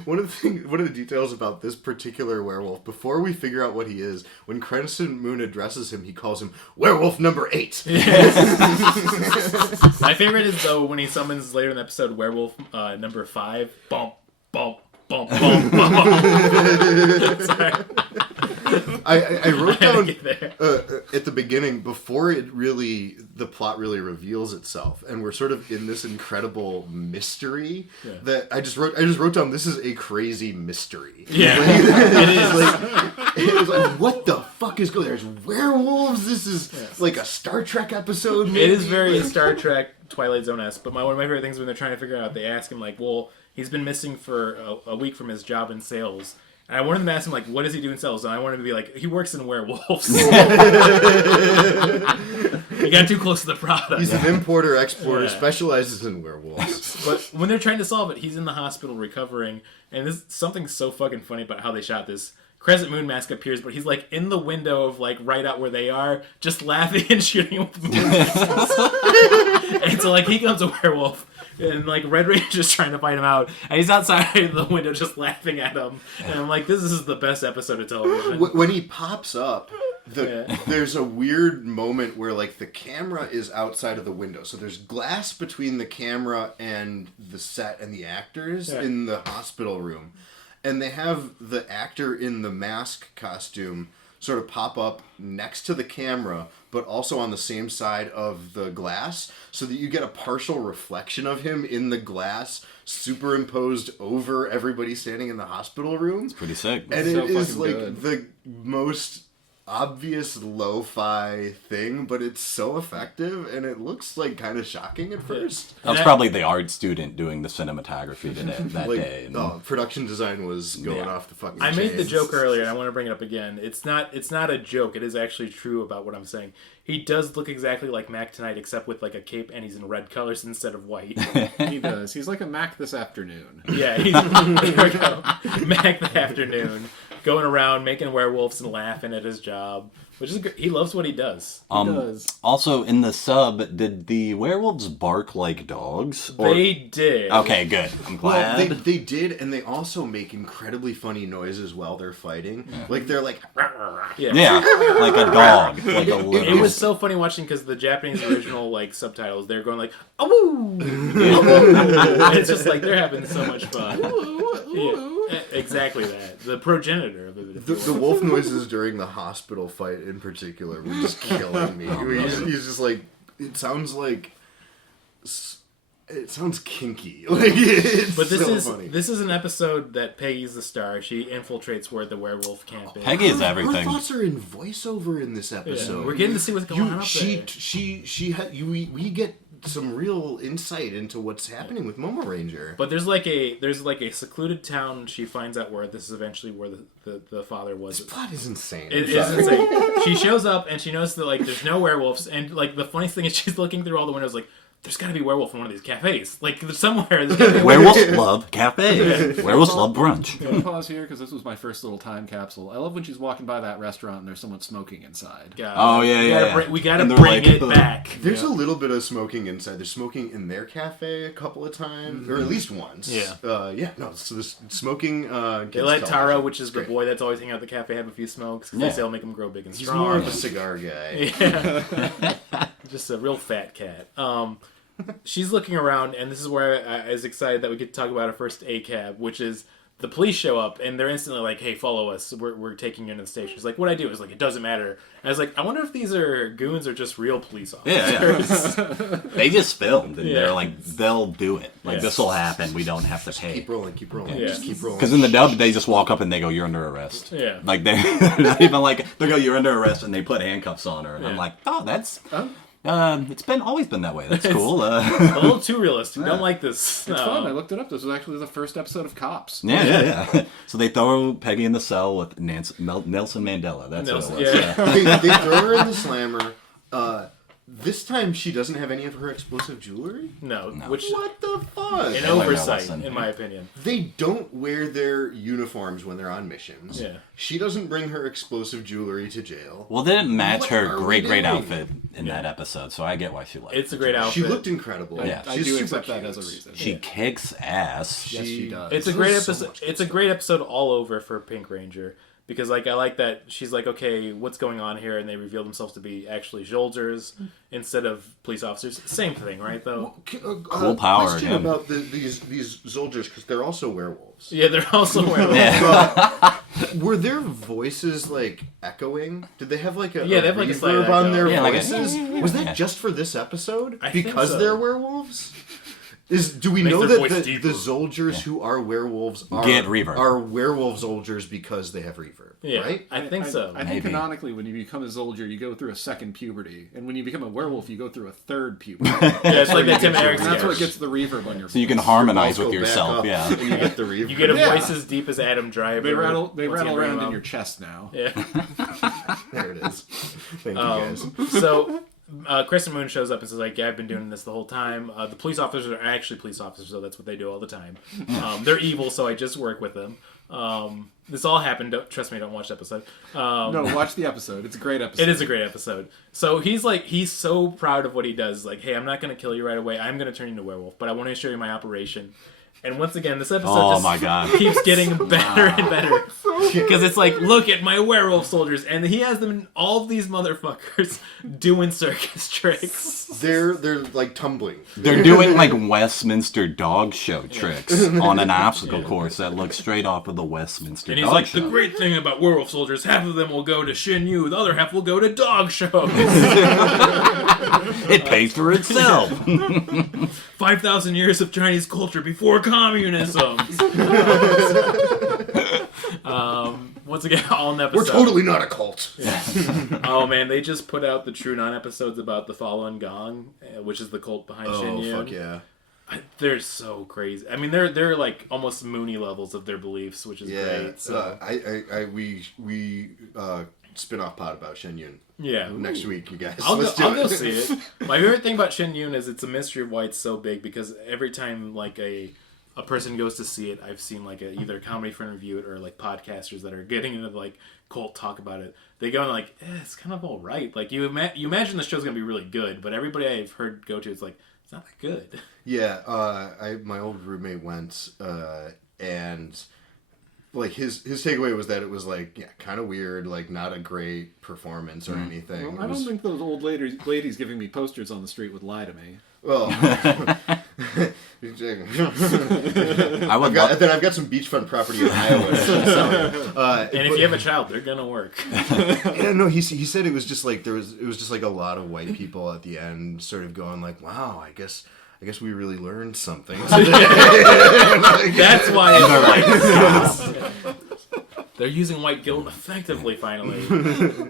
one of the details about this particular werewolf, before we figure out what he is, when Crescent Moon addresses him, he calls him Werewolf Number 8. My favorite is though when he summons later in the episode Werewolf Number 5. Bump, bump, bump, bump, bump. Sorry. I wrote down at the beginning, before the plot really reveals itself, and we're sort of in this incredible mystery that I just wrote down. This is a crazy mystery. Yeah, it was like, what the fuck is going? There's werewolves. This is like a Star Trek episode. Maybe? It is very Star Trek Twilight Zone-esque. But one of my favorite things when they're trying to figure out, they ask him like, well, he's been missing for a week from his job in sales. And I wanted them to ask him, like, what does he do in sales? And I wanted him to be like, he works in werewolves. He got too close to the product. He's an importer-exporter, specializes in werewolves. But when they're trying to solve it, he's in the hospital recovering. And this something so fucking funny about how they shot this. Crescent Moon Mask appears, but he's, like, in the window of, like, right out where they are, just laughing and shooting with moon rifles. And so, like, he becomes a werewolf. And, like, Red Ranger's trying to fight him out. And he's outside the window just laughing at him. And I'm like, this is the best episode of television. When he pops up, there's a weird moment where, like, the camera is outside of the window. So there's glass between the camera and the set and the actors in the hospital room. And they have the actor in the mask costume sort of pop up next to the camera, but also on the same side of the glass, so that you get a partial reflection of him in the glass superimposed over everybody standing in the hospital room. Pretty sick. And So it is fucking like good. the most obvious lo-fi thing, but it's so effective, and it looks like kind of shocking at first. That was probably the art student doing the cinematography that Like, day. production design was going off the fucking I made the chains. joke earlier, and I want to bring it up again. It's not a joke. It is actually true about what I'm saying. He does look exactly like Mac tonight, except with like a cape, and he's in red colors instead of white. He does. He's like a Mac this afternoon. Yeah, he's there we go. Mac the afternoon, going around making werewolves and laughing at his job, which is he loves what he does. He does. Also, in the sub, did the werewolves bark like dogs? They did. Okay, good. I'm glad. Well, they did, and they also make incredibly funny noises while they're fighting. Like, they're like... Yeah, like a dog. Like a It little... was so funny watching because the Japanese original like subtitles, they're going like "awoo," and it's just like they're having so much fun. Yeah, exactly that. The progenitor of it. The wolf noises during the hospital fight in particular were just killing me. He's just like... It sounds like... It sounds kinky. Like, it's But funny. this is an episode that Peggy's the star. She infiltrates where the werewolf camp is. Peggy is Her everything. thoughts are in voiceover in this episode. We're getting to see what's going on up there. We get some real insight into what's happening with Momo Ranger. But there's like a secluded town. She finds out where this is eventually where the father was. This plot is insane. It is insane. She shows up and she notices that like there's no werewolves, and like the funniest thing is she's looking through all the windows like there's got to be a werewolf in one of these cafes. Like somewhere there's got to be a Werewolves love cafe. Werewolves love brunch. Can I pause here because this was my first little time capsule. I love when she's walking by that restaurant and there's someone smoking inside. Oh, yeah. We gotta And they're bring like, it back. There's a little bit of smoking inside. There's smoking in their cafe a couple of times, or at least once. Yeah. So there's smoking. They let Taro, which is the boy that's always hanging out at the cafe, have a few smokes because they say it'll make him grow big and He's strong. more of a cigar guy. Yeah. Just a real fat cat. She's looking around, and this is where I was excited that we could talk about our first ACAB, which is the police show up, and they're instantly like, hey, follow us. We're taking you into the station. She's like, what'd I do? It's like, it doesn't matter. And I was like, I wonder if these are goons or just real police officers. Yeah. They just filmed, and they're like, they'll do it. Like, Yeah. this will happen. We don't have to pay. Keep rolling. Yeah. Just keep rolling. Because in the dub, they just walk up and they go, you're under arrest. Yeah. Like, they're not even like, they go, you're under arrest, and they put handcuffs on her. And I'm like, oh, that's... it's always been that way. That's cool. A little too realistic. Don't like this. It's fun. I looked it up. This was actually the first episode of Cops. Yeah. So they throw Peggy in the cell with Nelson Mandela. That's Nelson, what it was. yeah. they throw her in the slammer. This time she doesn't have any of her explosive jewelry. No. Which What the fuck? an learned that oversight, lesson. in my opinion. They don't wear their uniforms when they're on missions. Yeah. She doesn't bring her explosive jewelry to jail. Well, they didn't match What her are we great doing? outfit in that episode, so I get why she liked It's a it. great outfit. She looked incredible. Yeah. I She's do super accept that cute. as a reason. She kicks ass. Yes, she does. It's a There's great so episode. much good It's a great episode all over for Pink Ranger because, like, I like that she's like, okay, what's going on here? And they reveal themselves to be actually soldiers instead of police officers. Same thing, right? Though. Cool power Question again. about these soldiers because they're also werewolves. Yeah, they're also werewolves. Yeah. Were their voices like echoing? Did they have like a Yeah, they have, like, a slight reverb on echo. their Yeah, like a- voices? Was that just for this episode? I think Because so. they're werewolves? Do we Makes know their that voice the deeper. soldiers who are werewolves Get reverb. are werewolf soldiers because they have reverb? Yeah, Right? I think so. I think Maybe. canonically, when you become a soldier, you go through a second puberty, and when you become a werewolf, you go through a third puberty. Yeah, it's like that Tim Erickson. And that's what sketch. gets the reverb on your. So you can voice. harmonize Balls with go back yourself. up Yeah. And you get the reverb. You get a Yeah. voice as deep as Adam Driver. They rattle once you bring around him in up. your chest now. Yeah. There it is. Thank you guys. So Crescent Moon shows up and says, like, yeah, I've been doing this the whole time. The police officers are actually police officers, so that's what they do all the time. They're evil, so I just work with them. This all happened. Trust me, don't watch the episode. No, watch the episode. It's a great episode. It is a great episode. So he's so proud of what he does. Like, hey, I'm not going to kill you right away. I'm going to turn you into a werewolf, but I want to show you my operation. And once again, this episode Oh just my God. keeps getting better and better. Because it's like, look at my werewolf soldiers. And he has them, all of these motherfuckers, doing circus tricks. They're like tumbling. They're doing like Westminster dog show tricks on an obstacle course that looks straight off of the Westminster And he's dog like, show. the great thing about werewolf soldiers, half of them will go to Shin Yu, the other half will go to dog shows. It pays for itself. 5,000 years of Chinese culture before communism. once again, all in the We're episode. totally not a cult. Oh man, they just put out the True Non episodes about the Falun Gong, which is the cult behind Shin Yun. Fuck yeah. They're so crazy. I mean, they're like almost Mooney levels of their beliefs, which is great. So we spin off pod about Shin Yun. yeah, Next week, you guys. I'll Let's go do it. see it. My favorite thing about Shin Yun is it's a mystery of why it's so big, because every time like a person goes to see it, I've seen like either a comedy friend review it or like podcasters that are getting into like cult talk about it. They go and like, it's kind of all right. Like you imagine the show's gonna be really good, but everybody I've heard go to, it's like, it's not that good. Yeah, my old roommate went, and like his takeaway was that it was like kind of weird, like not a great performance or anything. Well, I don't think those old ladies giving me posters on the street would lie to me. Well, I've got some beachfront property in Iowa. And if you have a child, they're gonna work. Yeah, no, he said it was just like it was just like a lot of white people at the end, sort of going like, "Wow, I guess we really learned something." That's why it's like they're using white guilt effectively. Finally,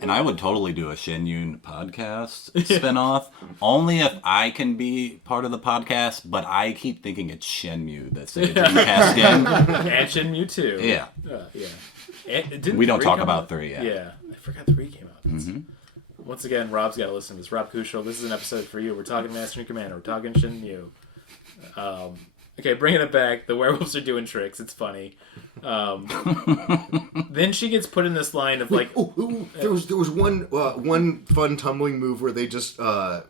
And I would totally do a Shin Yun podcast spinoff, only if I can be part of the podcast, but I keep thinking it's Shenmue that's the cast in. and Shenmue too. Yeah. Yeah. And, didn't We don't 3 talk come about out? 3 yet. Yeah, I forgot 3 came out. Once again, Rob's got to listen to this. Rob Kushel, this is an episode for you. We're talking Master and Commander. We're talking Shenmue. Okay, bringing it back. The werewolves are doing tricks. It's funny. Then she gets put in this line of like... There was one fun tumbling move where they just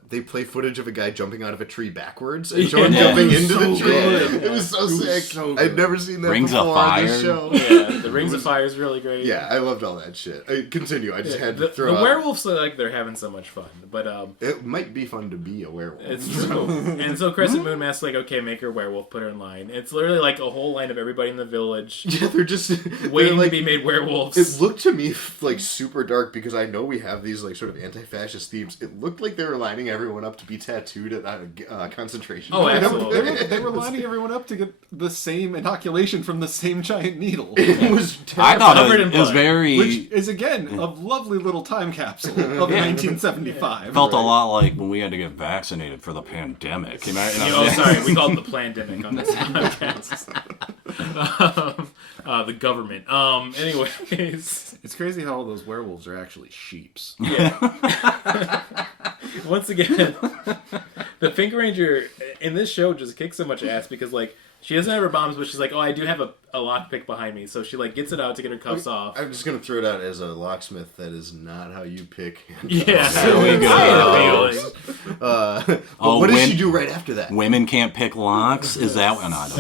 they play footage of a guy jumping out of a tree backwards and show him jumping into the tree. good. It was so sick. I'd never seen that Rings of before on this Fire. show. Yeah, the Rings of Fire is really great. Yeah, I loved all that shit. Continue. I just had to The throw out. werewolves look like they're having so much fun. But It might be fun to be a werewolf. it's true. And so Crescent Moon Mask's like, okay, make her a werewolf, put her in line. It's literally like a whole line of everybody in the village Yeah, they're just waiting like, to be made werewolves. It looked to me like super dark because I know we have these like sort of anti-fascist themes. It looked like they were lining everyone up to be tattooed at a concentration Oh, camp. absolutely. They were lining everyone up to get the same inoculation from the same giant needle. It was I terrible. thought Covered it in was blood. very... Which is, again, a lovely little time capsule of 1975. felt a lot like when we had to get vaccinated for the pandemic. Oh, sorry, we call it the Plandemic on this podcast. The government. Anyways, It's crazy how all those werewolves are actually sheeps. yeah. Once again, the Pink Ranger in this show just kicks so much ass because, like, she doesn't have her bombs, but she's like, oh, I do have a lockpick behind me. So she, like, gets it out to get her cuffs off. I'm just gonna throw it out as a locksmith. That is not how you pick. Yeah, There we go. I had a feeling. But Oh, what does when- she do right after that? Women can't pick locks? Is that one? I don't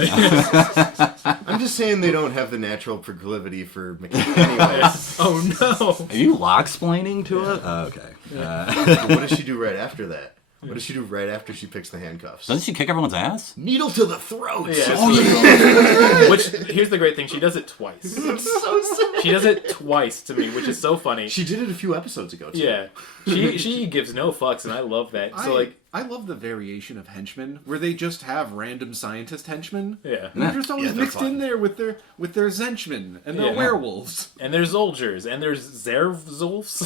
know. I'm just saying they don't have the natural proclivity for mechanics. Anyways, Oh, no. Are you lock-splaining to it? Oh, okay. but what does she do right after that? What does she do right after she picks the handcuffs? Doesn't she kick everyone's ass? Needle to the throat. Yeah. Which, here's the great thing. She does it twice. It's so sick. She does it twice to me, which is so funny. She did it a few episodes ago too. Yeah. She gives no fucks, and I love that. So, like, I love the variation of henchmen where they just have random scientist henchmen. yeah. They're just always they're mixed fun. in there with their zenchmen and their Yeah. werewolves. And there's soldiers, and there's Zervzulfs.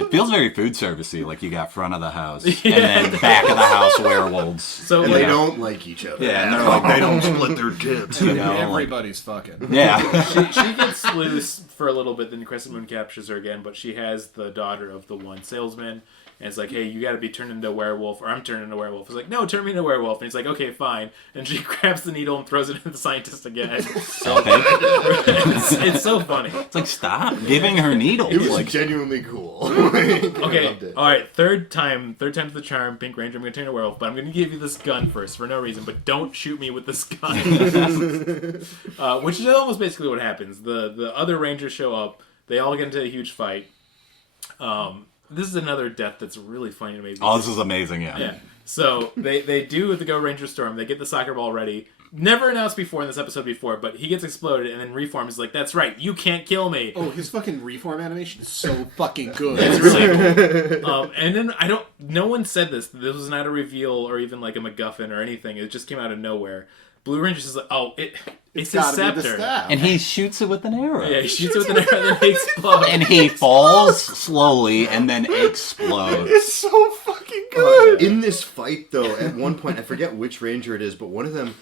It feels very food servicey, like you got front of the house and then back of the house werewolves. So, And like, they don't like each other. Yeah, and and they're they're like they don't split their tits. You know, like- Everybody's fucking. yeah. she gets loose for a little bit, then Crescent Moon captures her again, but she has the daughter of the one salesman. And it's like, hey, you gotta be turned into a werewolf, or I'm turned into a werewolf. It's like, no, turn me into a werewolf. And he's like, okay, fine. And she grabs the needle and throws it at the scientist again. Okay. It's so funny. It's like, stop giving her needles. It was Like, genuinely cool. Okay, I loved it. alright, third time's the charm, Pink Ranger, I'm gonna turn into a werewolf, but I'm gonna give you this gun first, for no reason, but don't shoot me with this gun. Which is almost basically what happens. The other Rangers show up, they all get into a huge fight. This is another death that's really funny to me. oh, this is amazing, yeah. Yeah. So they do the Go Ranger Storm. They get the soccer ball ready. Never announced before in this episode before, but he gets exploded, and then Reform is like, "That's right, you can't kill me." Oh, his fucking reform animation is so fucking good. It's really cool. And then no one said this. This was not a reveal or even like a MacGuffin or anything. It just came out of nowhere. Blue Ranger says, "Oh, it's his gotta be the scepter." staff. And he shoots it with an arrow. Yeah, he shoots it with an arrow and then he explodes. And he falls slowly and then explodes. It's so fucking good. In this fight, though, at one point, I forget which ranger it is, but one of them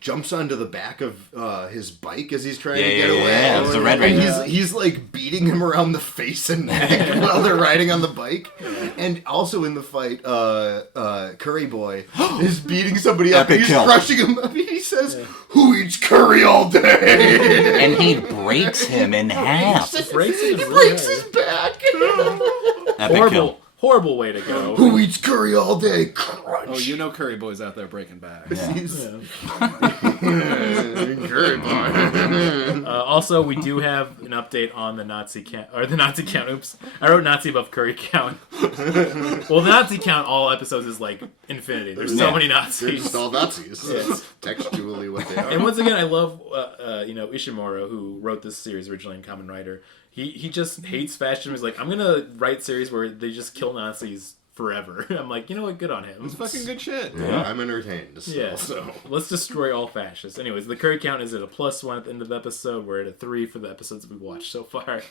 jumps onto the back of his bike as he's trying to get away. Yeah, it's the Red And Ranger. he's like beating him around the face and neck while they're riding on the bike. And also in the fight, Curry Boy is beating somebody up. Epic He's kill. crushing him up. He says, "Who eats curry all day?" And he breaks him in half. He breaks his his back. Epic kill. Horrible way to go. Who eats curry all day? Crunch. Oh, you know Curry Boy's out there breaking back. He's curry boy. Also, we do have an update on the Nazi count, or the Nazi count. Oops, I wrote Nazi above curry count. Well, the Nazi count all episodes is like infinity. There's so many They're Nazis. just all Nazis. Yes. That's textually what they are. And once again, I love Ishimura, who wrote this series originally in Kamen Rider. He just hates fashion. He's like, I'm gonna write series where they just kill Nazis forever. I'm like, you know what? Good on him. It's fucking good shit. Yeah, I'm entertained. Still, Yeah, so let's destroy all fascists. Anyways, the curry count is at a +1 at the end of the episode. We're at a 3 for the episodes we've watched so far.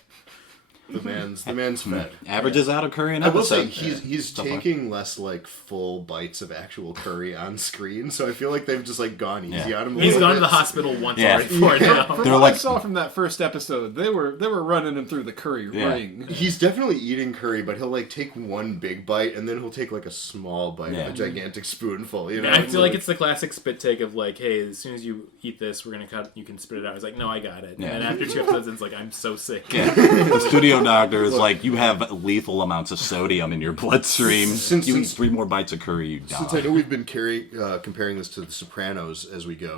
the man's fed. Averages out of curry an I will say episode. he's taking less like full bites of actual curry on screen, so I feel like they've just like gone easy on him. A He's little gone to bit. the hospital once Yeah. already for it now. From They're what like- I saw from that first episode, they were running him through the curry ring. He's definitely eating curry, but he'll like take one big bite and then he'll take like a small bite Yeah. of a gigantic spoonful. You know, I feel like it's the classic spit take of like, hey, as soon as you eat this, we're gonna cut. You can spit it out. He's like, no, I got it. Yeah. And after 2 episodes, it's like, I'm so sick. Yeah. The studio doctor is like, you have lethal amounts of sodium in your bloodstream. Since- You eat 3 more bites of curry, you die. Since I know we've been comparing this to The Sopranos as we go,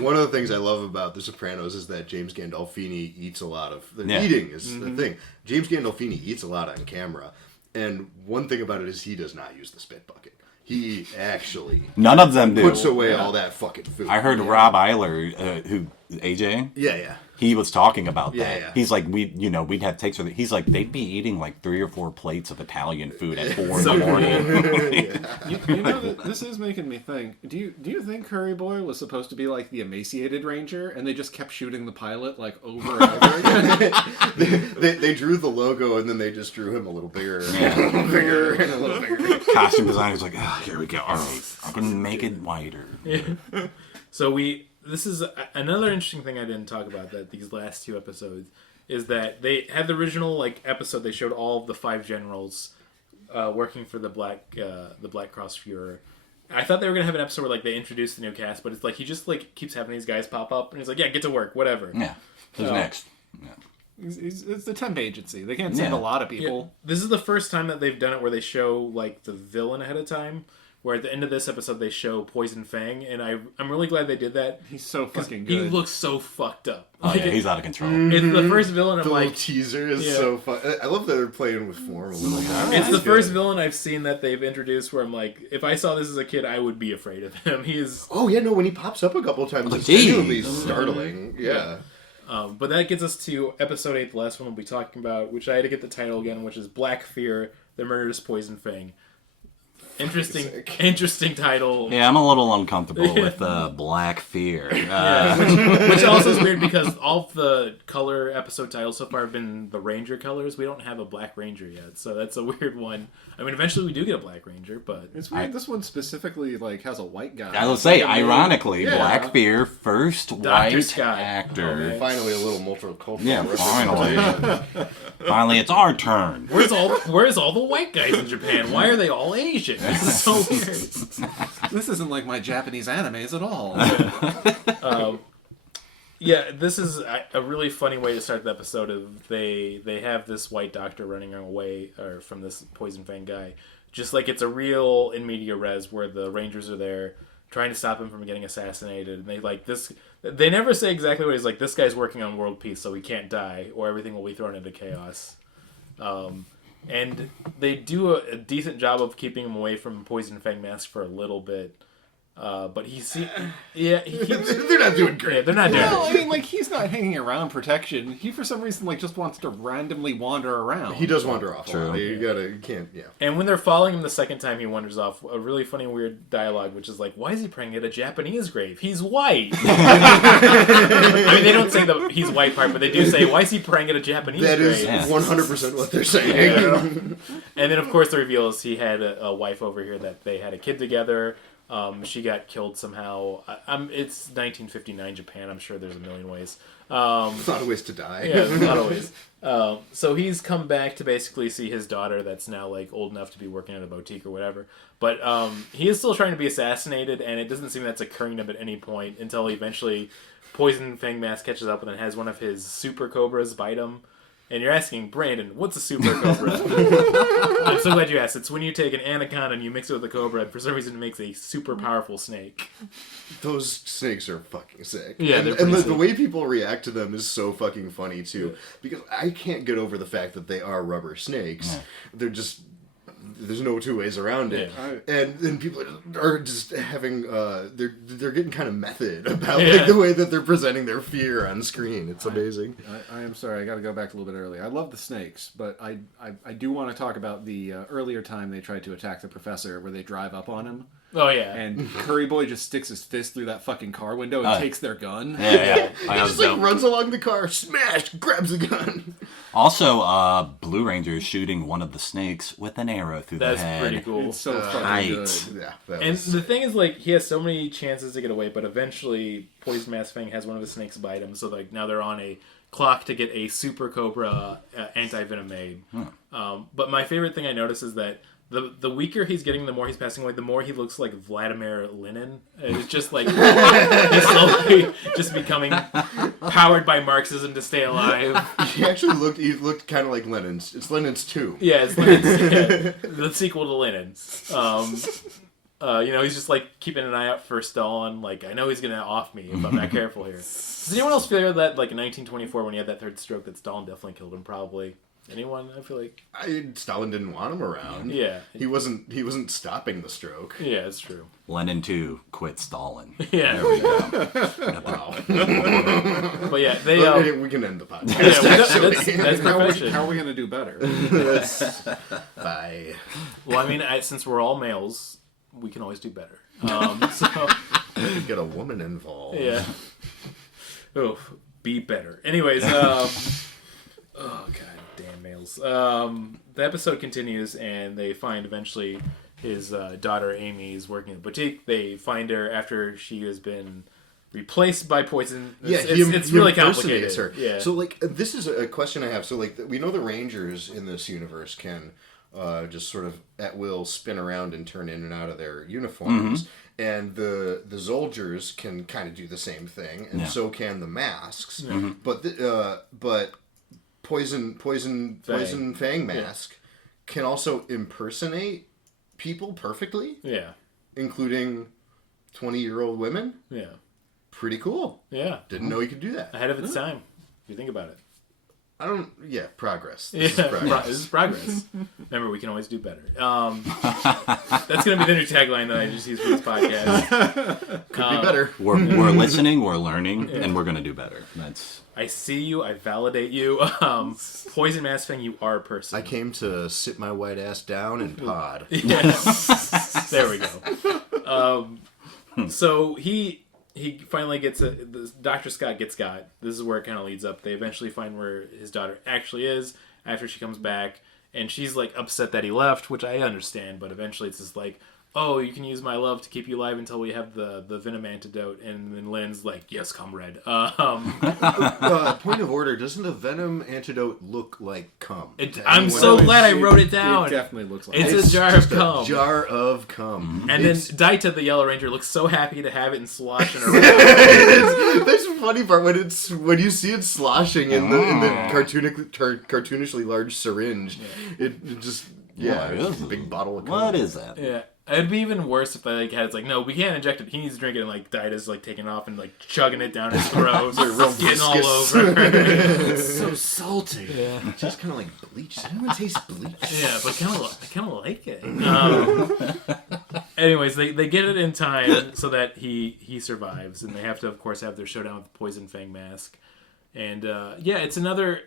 one of the things I love about The Sopranos is that James Gandolfini eats a lot of... Eating is the thing. James Gandolfini eats a lot on camera, and one thing about it is he does not use the spit bucket. He actually None of them do. puts away all that fucking food. I heard Rob Eiler, who AJ, Yeah. he was talking about that. Yeah. He's like, we'd have takes with it. He's like, they'd be eating like 3 or 4 plates of Italian food at 4 in the morning. You know, this is making me think. Do you think Curry Boy was supposed to be like the emaciated ranger, and they just kept shooting the pilot like over and over again? They drew the logo, and then they just drew him a little bigger, and a little bigger, and a little bigger. Costume designer's like, here we go. All right, I'm gonna make it wider. So this is another interesting thing I didn't talk about that these last 2 episodes is that they had the original like episode. They showed all of the 5 generals working for the Black Cross Fuhrer. I thought they were gonna have an episode where like they introduced the new cast, but it's like he just like keeps having these guys pop up, and he's like, yeah, get to work, whatever. Yeah. Who's next? Yeah. It's the temp agency. They can't send a lot of people. Yeah. This is the first time that they've done it where they show like the villain ahead of time. Where at the end of this episode they show Poison Fang, and I'm really glad they did that. He's so fucking He good. looks so fucked up. Oh, yeah, he's out of control. It's the first villain I'm The like. little teaser is Yeah. so fun. I love that they're playing with form a little bit. It's the first villain I've seen that they've introduced where I'm like, if I saw this as a kid, I would be afraid of him. He is. Oh yeah, no, when he pops up a couple times, Like, it's genuinely geez. startling. Yeah. But that gets us to episode 8, the last one we'll be talking about, which I had to get the title again, which is Black Fear: The Murderous Poison Fang. Interesting title. Yeah, I'm a little uncomfortable with Black Fear. Which also is weird because all of the color episode titles so far have been the Ranger colors. We don't have a Black Ranger yet, so that's a weird one. I mean, eventually we do get a Black Ranger, but It's weird. This one specifically like has a white guy. I will say, Like a main- ironically, Yeah. Black Fear, first Dr. white Scott. actor. Okay. Finally, a little multicultural. Yeah, representation. Finally, it's our turn. where's all the white guys in Japan? Why are they all Asian? This is so weird. This isn't like my Japanese animes at all. Yeah, this is a really funny way to start the episode. Of they have this white doctor running away from this Poison Fang guy, just like it's a real in media res where the Rangers are there trying to stop him from getting assassinated, and they like this. They never say exactly what he's like. This guy's working on world peace, so he can't die, or everything will be thrown into chaos. And they do a decent job of keeping him away from Poison Fang Mask for a little bit. But he's They're not doing great. Yeah, they're not doing Well, great. I mean, like, he's not hanging around protection. He, for some reason, like, just wants to randomly wander around. He does wander off. True. You can't. Yeah. And when they're following him the second time, he wanders off. A really funny, weird dialogue, which is like, "Why is he praying at a Japanese grave? He's white." I mean, they don't say the he's white part, but they do say, "Why is he praying at a Japanese That grave?" is 100% what they're saying. And then, of course, the reveal is he had a wife over here that they had a kid together. She got killed somehow. It's 1959 Japan. I'm sure there's a million ways. A lot of ways to die. Yeah, there's a lot of ways. So he's come back to basically see his daughter that's now like old enough to be working at a boutique or whatever. But he is still trying to be assassinated, and it doesn't seem that's occurring to him at any point until eventually Poison Fang Mask catches up and then has one of his super cobras bite him. And you're asking, Brandon, what's a super cobra? I'm so glad you asked. It's when you take an anaconda and you mix it with a cobra, and for some reason it makes a super powerful snake. Those snakes are fucking sick. Yeah, and, they're and pretty the sick. way people react to them is so fucking funny too. Because I can't get over the fact that they are rubber snakes. Yeah. They're just there's no two ways around it. Yeah. And then people are just having they're getting kind of method about Yeah. like the way that they're presenting their fear on screen. It's amazing. I am sorry, I got to go back a little bit early. I love the snakes, but I do want to talk about the earlier time they tried to attack the professor, where they drive up on him, Oh, yeah. and Curry Boy just sticks his fist through that fucking car window and takes their gun. Yeah. He just like runs along the car, smash, grabs a gun. Also, Blue Ranger is shooting one of the snakes with an arrow through That's the head. pretty cool. It's so fucking Right. good. Yeah, that And was... the thing is, like, he has so many chances to get away, but eventually Poison Mask Fang has one of his snakes bite him, so, like, now they're on a clock to get a Super Cobra anti-venom made. But my favorite thing I notice is that the weaker he's getting, the more he's passing away, the more he looks like Vladimir Lenin. It's just like he's slowly just becoming powered by Marxism to stay alive. He looked kind of like Lenin's. It's Lenin's 2. Yeah, it's Lenin's, the sequel to Lenin's. He's just like keeping an eye out for Stalin. Like, I know he's gonna off me if I'm not careful here. Does anyone else feel that, like in 1924 when he had that third stroke, that Stalin definitely killed him? Probably. Anyone? I feel like. Stalin didn't want him around. Yeah. He wasn't stopping the stroke. Yeah, it's true. Lenin too quit Stalin. Yeah. There we go. Wow. But yeah, they. We can end the podcast. Yeah, that's perfection. How are we going to do better? Bye. Well, I mean, since we're all males, we can always do better. So. Get a woman involved. Yeah. Oh, be better. Anyways, oh god damn males. The episode continues, and they find eventually his daughter Amy's working at the boutique. They find her after she has been replaced by poison. It's really complicated. Her. Yeah. So like this is a question I have. So like we know the Rangers in this universe can just sort of at will spin around and turn in and out of their uniforms. And the Zolgers can kind of do the same thing, and so can the masks. But Poison Fang Mask can also impersonate people perfectly. Yeah. Including 20-year-old women. Yeah. Pretty cool. Yeah. Didn't know he could do that. Ahead of its time, if you think about it. Progress. This is progress. Remember, we can always do better. That's going to be the new tagline that I just use for this podcast. Could be better. We're listening, we're learning, and we're going to do better. I see you, I validate you. Poison Mask Fang, you are a person. I came to sit my white ass down and pod. There we go. So he finally gets Dr. Scott gets got. This is where it kind of leads up. They eventually find where his daughter actually is after she comes back, and she's like upset that he left, which I understand, but eventually it's just like, oh, you can use my love to keep you alive until we have the venom antidote. And then Lynn's like, yes, comrade. Point of order, doesn't a venom antidote look like cum? I'm so glad I wrote it down. It definitely looks like it's a jar of cum. A jar of cum. And then Daita, the Yellow Ranger, looks so happy to have it and sloshing around. That's the funny part when you see it sloshing in the cartoonishly large syringe. It just it's a big bottle of cum. What is that? Yeah. It'd be even worse if they had it's like, no, we can't inject it. He needs to drink it, and like Daita's like taking it off and like chugging it down his throat, getting all over. It's so salty. Yeah. It just kind of like bleach. Does anyone taste bleach? Yeah, but I kind of like it. Anyways, they get it in time so that he survives, and they have to, of course, have their showdown with the Poison Fang mask. And it's another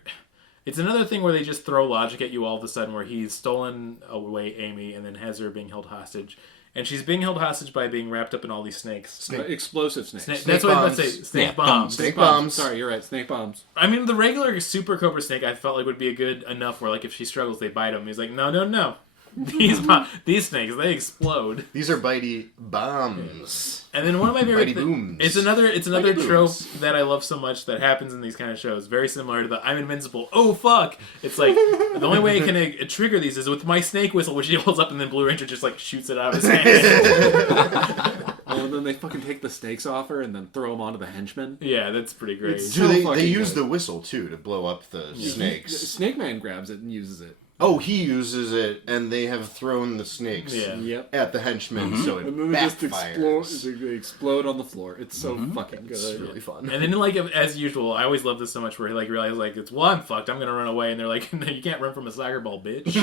thing where they just throw logic at you all of a sudden, where he's stolen away Amy and then has her being held hostage. And she's being held hostage by being wrapped up in all these snakes. Explosive snakes. That's what I was going to say. Snake bombs. Snake bombs. Sorry, you're right. Snake bombs. I mean, the regular Super Cobra Snake I felt like would be a good enough where, like, if she struggles, they bite him. He's like, no. These snakes, they explode. These are bitey bombs. And then one of my favorite Bitey booms. it's another Bitey trope booms. that I love so much that happens in these kind of shows. Very similar to the I'm invincible. Oh fuck! It's like the only way it can trigger these is with my snake whistle, which he holds up, and then Blue Ranger just like shoots it out of his hand. Oh, and then they fucking take the stakes off her and then throw them onto the henchmen. Yeah, that's pretty great. It's- Do so they use good. the whistle too to blow up the snakes? Snake Man grabs it and uses it. Oh, he uses it, and they have thrown the snakes Yep. at the henchmen, so it And then they just backfires. they explode on the floor. It's so fucking good. It's really fun. And then, like, as usual, I always love this so much where he, like, realizes, like, I'm fucked, I'm gonna run away, and they're like, no, you can't run from a soccer ball, bitch.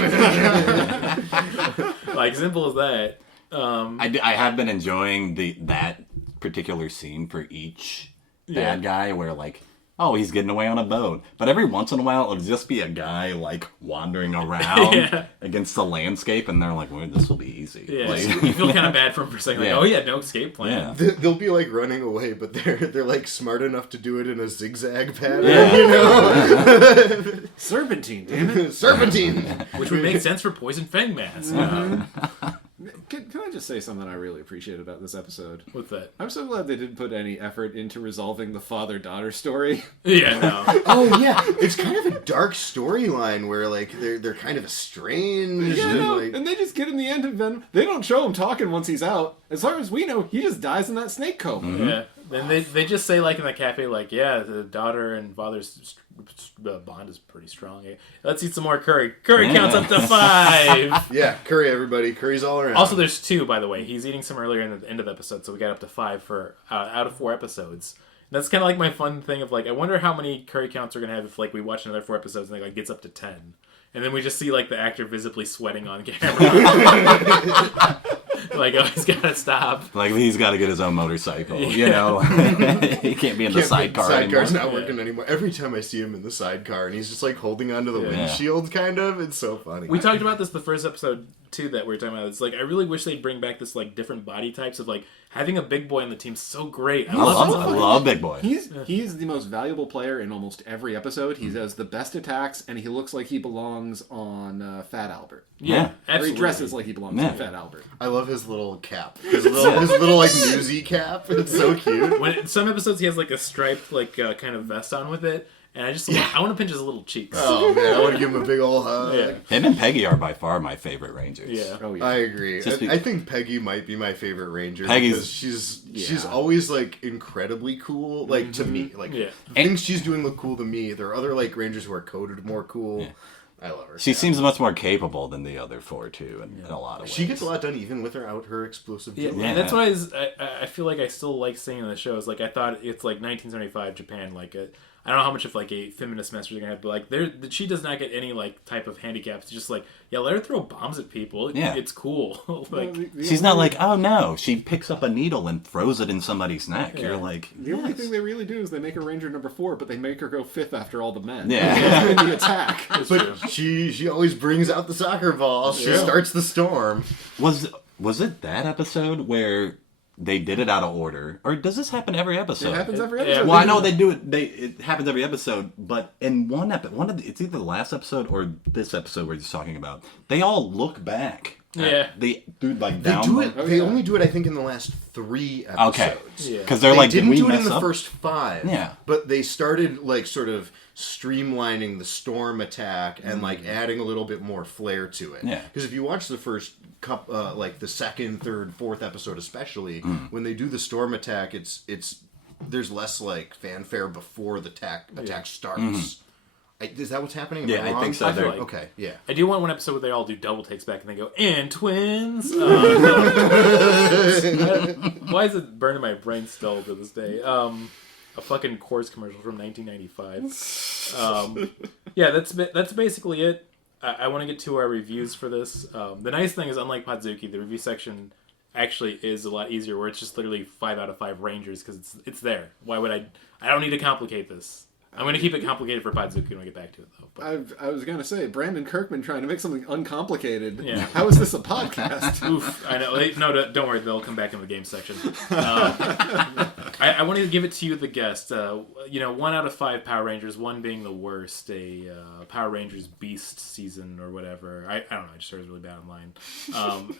Like, simple as that. I have been enjoying that particular scene for each bad guy where, like, oh, he's getting away on a boat. But every once in a while, it'll just be a guy, like, wandering around against the landscape, and they're like, well, this will be easy. Yeah, Like, you feel kind of bad for him for saying, like, oh, yeah, no escape plan. yeah. They'll be like running away, but they're like smart enough to do it in a zigzag pattern, you know? Serpentine, damn it. Serpentine! Which would make sense for Poison Fang Mask. Can I just say something I really appreciate about this episode? What's that? I'm so glad they didn't put any effort into resolving the father-daughter story. Yeah, no. Oh, yeah. It's kind of a dark storyline where, like, they're kind of estranged. Yeah, and, no, like, and they just get in the end of them. They don't show him talking once he's out. As far as we know, he just dies in that snake coma. Yeah. Then they just say, like, in the cafe, like, yeah, the daughter and father's bond is pretty strong. Let's eat some more curry. Curry counts up to 5. yeah, curry, everybody. Curry's all around. Also, there's 2, by the way. He's eating some earlier in the end of the episode, so we got up to 5 for out of 4 episodes. And that's kind of like my fun thing of, like, I wonder how many curry counts we're going to have if, like, we watch another 4 episodes and it, like, gets up to 10. And then we just see, like, the actor visibly sweating on camera. Like, oh, he's got to stop. Like, he's got to get his own motorcycle, you know? He can't be in the sidecar anymore. Sidecar's not working anymore. Every time I see him in the sidecar and he's just like holding onto the windshield, kind of, it's so funny. We talked about this the first episode too that we were talking about. It's like I really wish they'd bring back this like different body types of like having a big boy on the team's so great. I love Big Boy. He's the most valuable player in almost every episode. He has the best attacks, and he looks like he belongs on Fat Albert. Yeah, Or absolutely. he dresses like he belongs on Fat Albert. I love his little cap. His little like newsy cap. It's so cute. When in some episodes he has like a striped like kind of vest on with it, and I want to pinch his little cheeks. Oh man, I want to give him a big old hug. Yeah. Him and Peggy are by far my favorite Rangers. Yeah. Oh yeah. I agree. Just I think Peggy might be my favorite Ranger Peggy's- because she's always like incredibly cool. Like to me, like the things she's doing look cool to me. There are other like Rangers who are coded more cool. Yeah. I love her. She seems much more capable than the other 4, too, in a lot of ways. She gets a lot done even with her explosive. Yeah, ability. and that's why I feel like I still like seeing the shows. Like I thought it's like 1975 Japan. Like I don't know how much of like a feminist message they're gonna have, but like she does not get any like type of handicaps. It's just like let her throw bombs at people. Yeah. It's cool. Like She's not like, oh no, she picks up a needle and throws it in somebody's neck. Yeah. You're like, The only thing they really do is they make her Ranger number 4, but they make her go 5th after all the men. Yeah. In the attack. But she always brings out the soccer ball. She starts the storm. was it that episode where they did it out of order, or does this happen every episode? It happens every Yeah. episode. Well, I know they do it. It happens every episode, but in one it's either the last episode or this episode we're just talking about. They all look back. Yeah. They do like They down. do it. They only do it, I think, in the last 3 episodes. Okay, Yeah. because they're They like, didn't did we do it mess in the up? first 5. Yeah. But they started like sort of streamlining the storm attack and like adding a little bit more flair to it. Yeah. Because if you watch the first like the 2nd, 3rd, 4th episode especially, when they do the storm attack, it's there's less like fanfare before the attack starts. Is that what's happening? Am Yeah, I wrong? think so. feel like- Okay, yeah. I do want one episode where they all do double takes back and they go, and twins. Why is it burning my brain still to this day? A fucking Coors commercial from 1995. Yeah, that's basically it. I want to get to our reviews for this. The nice thing is, unlike Podzooky, the review section actually is a lot easier, where it's just literally 5 out of 5 Rangers because it's there. Why would I don't need to complicate this. I'm going to keep it complicated for Podzooky when we get back to it, though. But. I was going to say, Brandon Kirkman trying to make something uncomplicated. Yeah. How is this a podcast? Oof, I know. No, don't worry. They'll come back in the game section. I wanted to give it to you, the guest. 1 out of 5 Power Rangers, 1 being the worst. A Power Rangers Beast season or whatever. I don't know. I just heard it was really bad online.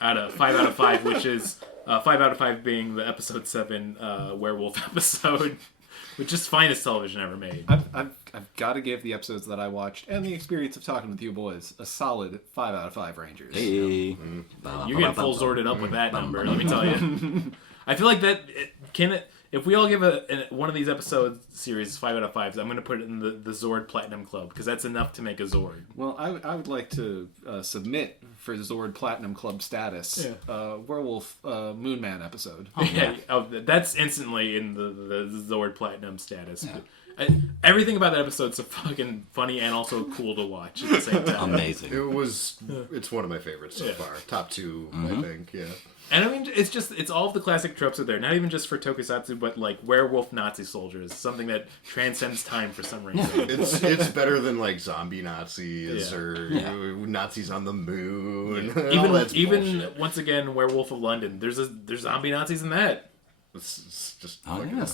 Out of 5 out of 5, which is 5 out of 5 being the episode 7 Werewolf episode. Which is finest television ever made. I've got to give the episodes that I watched and the experience of talking with you boys a solid 5 out of 5 Rangers. Hey. You're getting full Zorded up with that number, let me tell you. I feel like that if we all give one of these episode series 5 out of 5s, I'm going to put it in the Zord Platinum Club because that's enough to make a Zord. Well, I would like to submit for Zord Platinum Club status Werewolf Moonman episode. That's instantly in the Zord Platinum status. Yeah. Everything about that episode's so fucking funny and also cool to watch at the same time. Amazing. It's one of my favorites so far. Top 2, I think. Yeah. And I mean, it's all of the classic tropes are there. Not even just for Tokusatsu, but like werewolf Nazi soldiers, something that transcends time for some reason. It's better than like zombie Nazis or Nazis on the moon. Even once again, Werewolf of London. There's zombie Nazis in that. It's just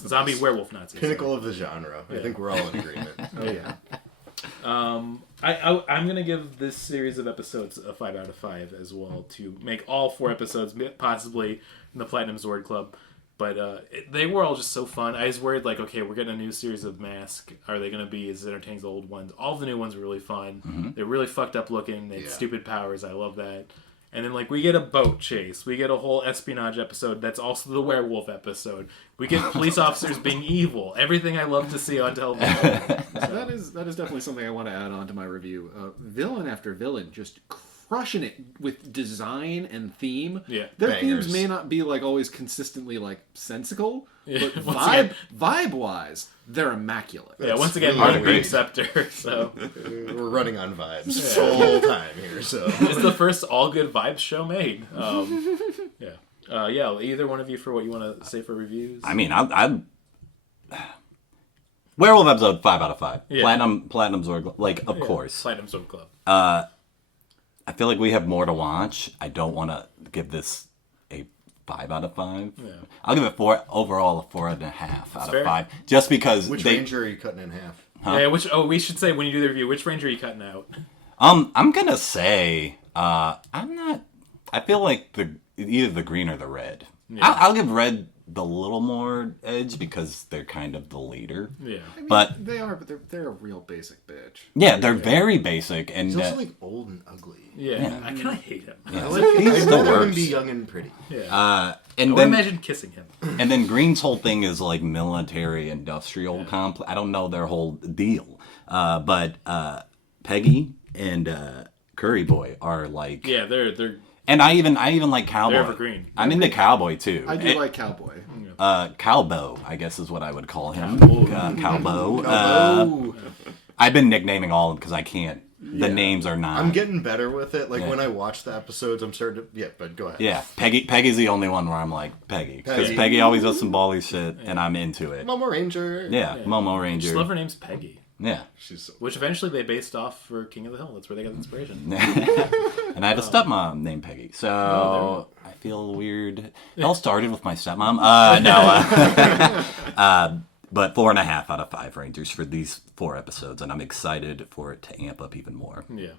zombie werewolf Nazis. Pinnacle of the genre. I think we're all in agreement. I'm gonna give this series of episodes a 5 out of 5 as well to make all 4 episodes possibly in the Platinum Zord Club. But they were all just so fun. I was worried like, okay, we're getting a new series of Mask. Are they gonna be as entertaining as the old ones? All the new ones were really fun. Mm-hmm. They're really fucked up looking. They had stupid powers. I love that. And then, like, we get a boat chase. We get a whole espionage episode that's also the werewolf episode. We get police officers being evil. Everything I love to see on television. So that is definitely something I want to add on to my review. Villain after villain, just crushing it with design and theme. Yeah. Their Bangers. themes may not be, like, always consistently, like, sensical, but vibe-wise, they're immaculate. Yeah, once again, really Martin Green Scepter, so... We're running on vibes the whole time here, so... It's the first all-good vibes show made. Either one of you for what you want to say for reviews? I mean, I'd Werewolf episode 5 out of 5. Yeah. Platinum Zord, like, of course. Platinum Zord Club. I feel like we have more to watch. I don't want to give this a 5 out of 5. Yeah. I'll give it overall a 4.5 out fair. of 5. Just because Which Ranger are you cutting in half? Huh? Yeah, we should say when you do the review, which Ranger are you cutting out? I'm gonna say I'm not. I feel like either the green or the red. Yeah. I'll give red the little more edge because they're kind of the leader. Yeah, I mean, but they're a real basic bitch. Yeah, they're very basic, and he's also like old and ugly. Yeah. I kind of hate him. Yeah. I'd rather him be young and pretty. Yeah. And I then imagine kissing him. And then Green's whole thing is like military industrial complex. I don't know their whole deal, but Peggy and Curry Boy are like they're. And I even like Cowboy. They're evergreen. I'm into Cowboy too. I do like Cowboy. Cowboy, I guess is what I would call him. Cowboy. I've been nicknaming all of them because I can't. The names are not. I'm getting better with it. Like when I watch the episodes, I'm starting to. Yeah, but go ahead. Yeah, Peggy's the only one where I'm like Peggy because Peggy always does some bally shit, and I'm into it. Momo Ranger. Yeah, Momo Ranger. I just love her name's Peggy. Yeah. Which eventually they based off for King of the Hill. That's where they got the inspiration. And I had a stepmom named Peggy. So I feel weird. It all started with my stepmom. But 4.5 out of 5 Rangers for these 4 episodes. And I'm excited for it to amp up even more. Yeah.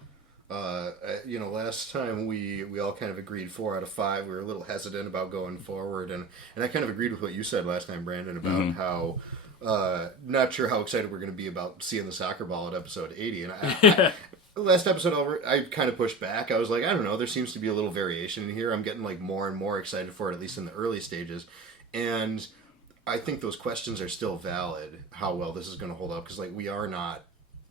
Last time we all kind of agreed 4 out of 5. We were a little hesitant about going forward. And I kind of agreed with what you said last time, Brandon, about how... not sure how excited we're going to be about seeing the soccer ball at episode 80. And last episode I kind of pushed back. I was like, I don't know, there seems to be a little variation in here. I'm getting like more and more excited for it, at least in the early stages. And I think those questions are still valid, how well this is going to hold up, because like we are not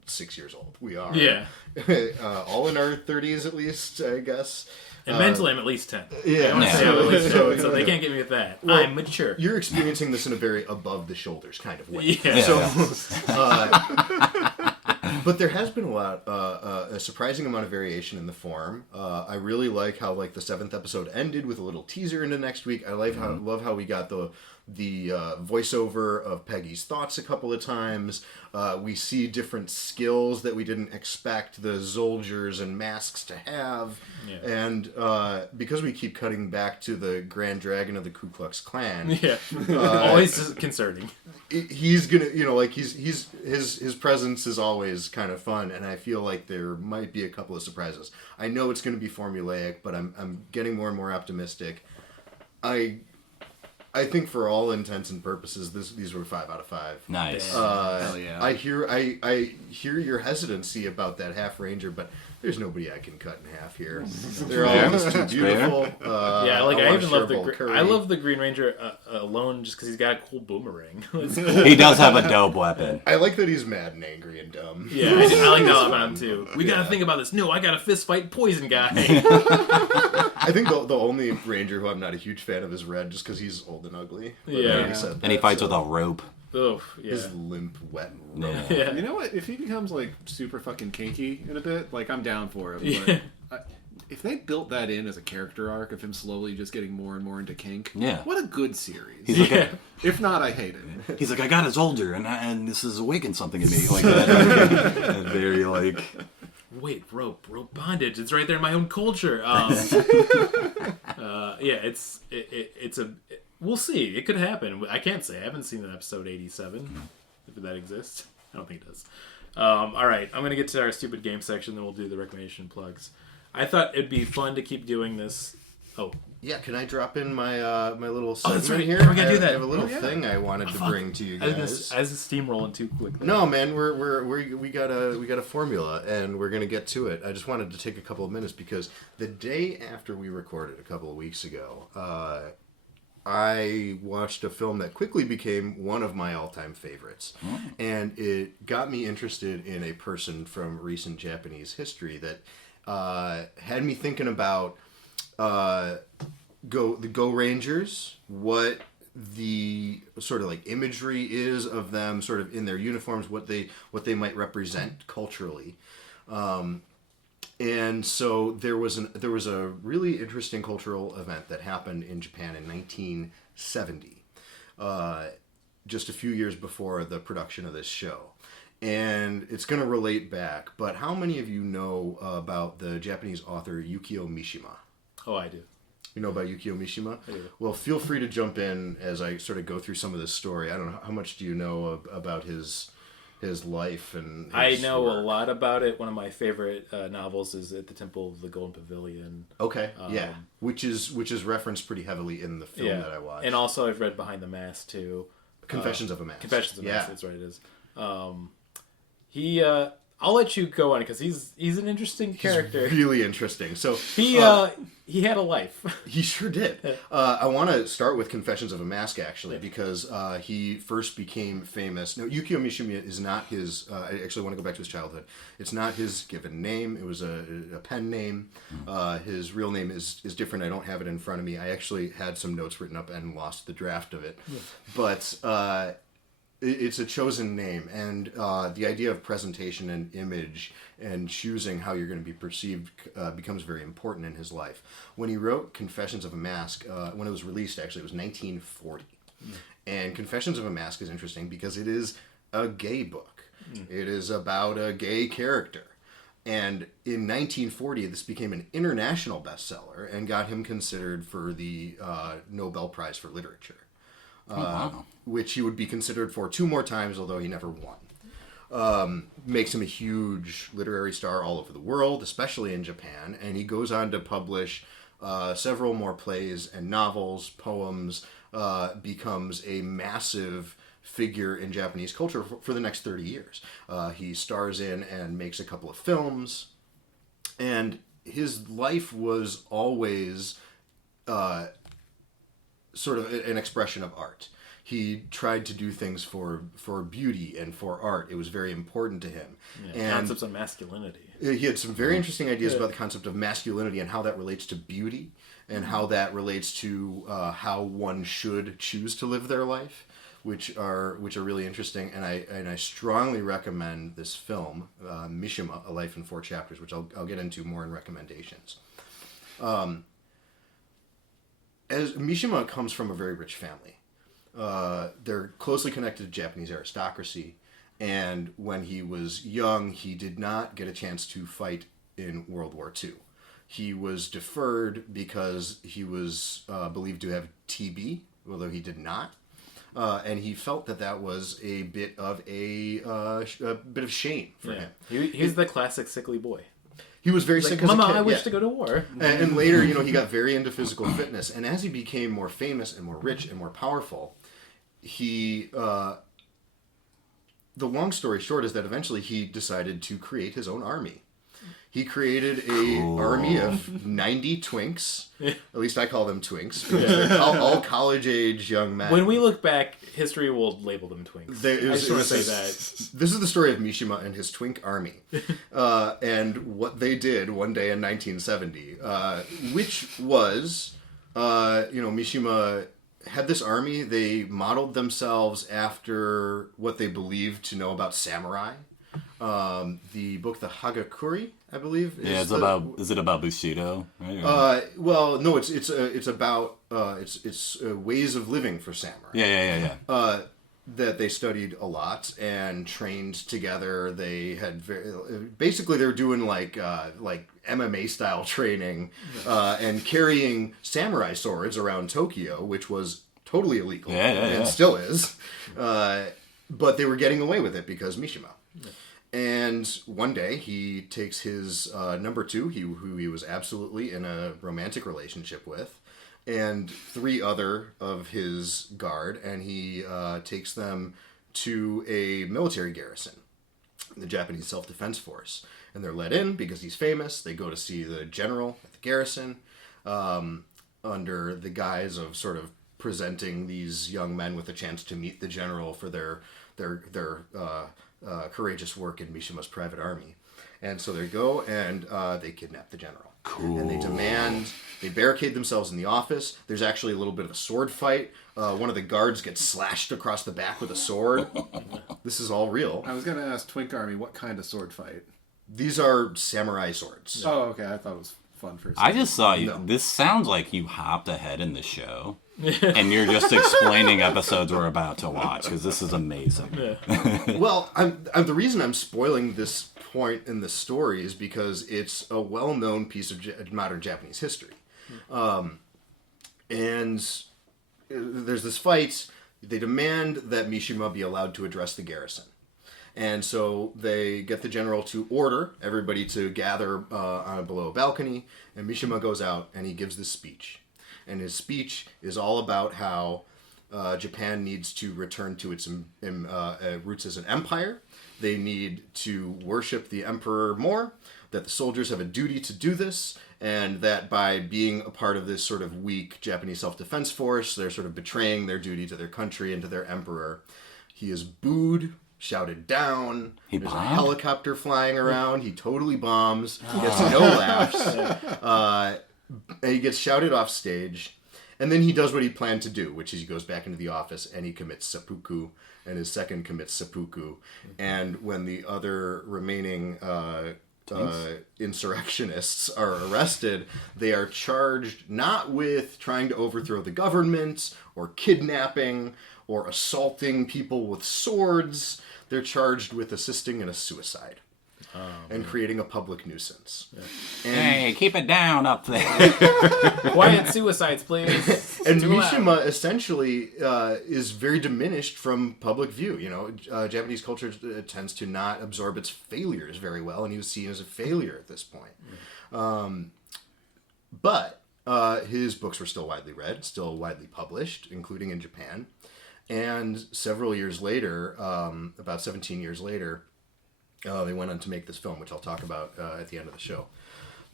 6 years old. We are all in our 30s at least, I guess. And mentally, I'm at least 10. Yeah. So they can't get me with that. Well, I'm mature. You're experiencing this in a very above-the-shoulders kind of way. Yeah. So, But there has been a surprising amount of variation in the form. I really like how like the 7th episode ended with a little teaser into next week. I love how we got the voiceover of Peggy's thoughts a couple of times. We see different skills that we didn't expect the soldiers and masks to have. Yeah. And because we keep cutting back to the Grand Dragon of the Ku Klux Klan, always concerning. He's gonna, like his presence is always kind of fun, and I feel like there might be a couple of surprises. I know it's going to be formulaic, but I'm getting more and more optimistic. I think for all intents and purposes, these were 5 out of 5. Nice. Hell yeah. I hear your hesitancy about that half ranger, but there's nobody I can cut in half here. They're all just too beautiful. I love the Green Ranger alone just because he's got a cool boomerang. He does have a dope weapon. I like that he's mad and angry and dumb. Yeah, I like that about him too. We gotta think about this. No, I gotta fist fight poison guy. I think the only ranger who I'm not a huge fan of is Red, just because he's old and ugly. And he fights with a rope. Oh, yeah. His limp, wet rope. Yeah. You know what? If he becomes like super fucking kinky in a bit, like I'm down for him. But if they built that in as a character arc of him slowly just getting more and more into kink, what a good series. He's like if not, I hate it. He's like, I got a soldier, and this has awakened something in me. Like that. Very like. Wait, rope bondage. It's right there in my own culture. We'll see. It could happen. I can't say. I haven't seen an episode 87. If that exists. I don't think it does. All right. I'm going to get to our stupid game section, then we'll do the recommendation plugs. I thought it'd be fun to keep doing this. Oh. Yeah, can I drop in my my little segment that's right. here? We gotta do that. I have a little thing I wanted to bring to you guys. As a steamrolling too quickly. No, man, we got a formula, and we're gonna get to it. I just wanted to take a couple of minutes because the day after we recorded a couple of weeks ago, I watched a film that quickly became one of my all-time favorites, and it got me interested in a person from recent Japanese history that had me thinking about the Go Rangers, what the sort of like imagery is of them, sort of in their uniforms, what they might represent culturally. And so there was a really interesting cultural event that happened in Japan in 1970, just a few years before the production of this show. And it's going to relate back, but how many of you know about the Japanese author Yukio Mishima? Oh, I do. You know about Yukio Mishima? I do. Well, feel free to jump in as I sort of go through some of this story. I don't know, how much do you know about his life and his I know work? a lot about it. One of my favorite novels is At the Temple of the Golden Pavilion. Okay, which is referenced pretty heavily in the film that I watched. And also I've read Behind the Mask too. Confessions of a Mask. Confessions of a Mask, that's right it is. I'll let you go on it because he's an interesting character. He's really interesting. So he had a life. He sure did. I want to start with Confessions of a Mask actually because he first became famous. No, Yukio Mishima is not his. I actually want to go back to his childhood. It's not his given name. It was a pen name. His real name is different. I don't have it in front of me. I actually had some notes written up and lost the draft of it. Yeah. But it's a chosen name, and the idea of presentation and image and choosing how you're going to be perceived becomes very important in his life. When he wrote Confessions of a Mask, when it was released, actually, it was 1940. And Confessions of a Mask is interesting because it is a gay book. It is about a gay character. And in 1940, this became an international bestseller and got him considered for the Nobel Prize for Literature. Which he would be considered for 2 more times, although he never won. Makes him a huge literary star all over the world, especially in Japan, and he goes on to publish several more plays and novels, poems, becomes a massive figure in Japanese culture for the next 30 years. He stars in and makes a couple of films, and his life was always sort of an expression of art. He tried to do things for beauty and for art. It was very important to him. Yeah, and concepts of masculinity. He had some very interesting ideas about the concept of masculinity and how that relates to beauty and how that relates to how one should choose to live their life. which are really interesting, and I strongly recommend this film, Mishima: A Life in 4 Chapters, which I'll get into more in recommendations. As Mishima comes from a very rich family. They're closely connected to Japanese aristocracy, and when he was young, he did not get a chance to fight in World War II. He was deferred because he was believed to have TB, although he did not, and he felt that was a bit of a bit of shame for him. He's the classic sickly boy. He was very sick as Mama, a kid. I wish to go to war. And later, he got very into physical fitness. And as he became more famous and more rich and more powerful, the long story short is that eventually he decided to create his own army. He created a army of 90 twinks. At least I call them twinks, because they're all college-age young men. When we look back, history will label them twinks. I just want to say that. This is the story of Mishima and his twink army. And what they did one day in 1970, which was, Mishima had this army. They modeled themselves after what they believed to know about samurai. The book, the Hagakure, I believe. Is it about Bushido? Right? Well, no, it's about ways of living for samurai. Yeah. That they studied a lot and trained together. They had basically they were doing like MMA style training and carrying samurai swords around Tokyo, which was totally illegal and still is. But they were getting away with it because Mishima. And one day he takes his number 2, who he was absolutely in a romantic relationship with, and 3 other of his guard, and he takes them to a military garrison, the Japanese Self-Defense Force. And they're let in because he's famous. They go to see the general at the garrison under the guise of sort of presenting these young men with a chance to meet the general for their courageous work in Mishima's private army. And so they go and they kidnap the general. Cool. And they barricade themselves in the office. There's actually a little bit of a sword fight. One of the guards gets slashed across the back with a sword. This is all real. I was going to ask Twink Army, what kind of sword fight? These are samurai swords. Oh, okay. I thought it was fun for a second. I just saw you. No. This sounds like you hopped ahead in the show. And you're just explaining episodes we're about to watch, because this is amazing. Yeah. Well, the reason I'm spoiling this point in the story is because it's a well-known piece of modern Japanese history. And there's this fight. They demand that Mishima be allowed to address the garrison. And so they get the general to order everybody to gather below a balcony, and Mishima goes out and he gives this speech. And his speech is all about how Japan needs to return to its roots as an empire. They need to worship the emperor more, that the soldiers have a duty to do this, and that by being a part of this sort of weak Japanese self-defense force, they're sort of betraying their duty to their country and to their emperor. He is booed, shouted down. There's a helicopter flying around. He totally bombs. He gets no laughs. And he gets shouted off stage, and then he does what he planned to do, which is he goes back into the office and he commits seppuku, and his second commits seppuku. And when the other remaining insurrectionists are arrested, they are charged not with trying to overthrow the government or kidnapping or assaulting people with swords. They're charged with assisting in a suicide. And creating a public nuisance. Yeah. Hey, keep it down up there. Quiet suicides, please. And Mishima essentially is very diminished from public view. Japanese culture tends to not absorb its failures very well, and he was seen as a failure at this point. But his books were still widely read, still widely published, including in Japan. And several years later, about 17 years later, they went on to make this film, which I'll talk about at the end of the show.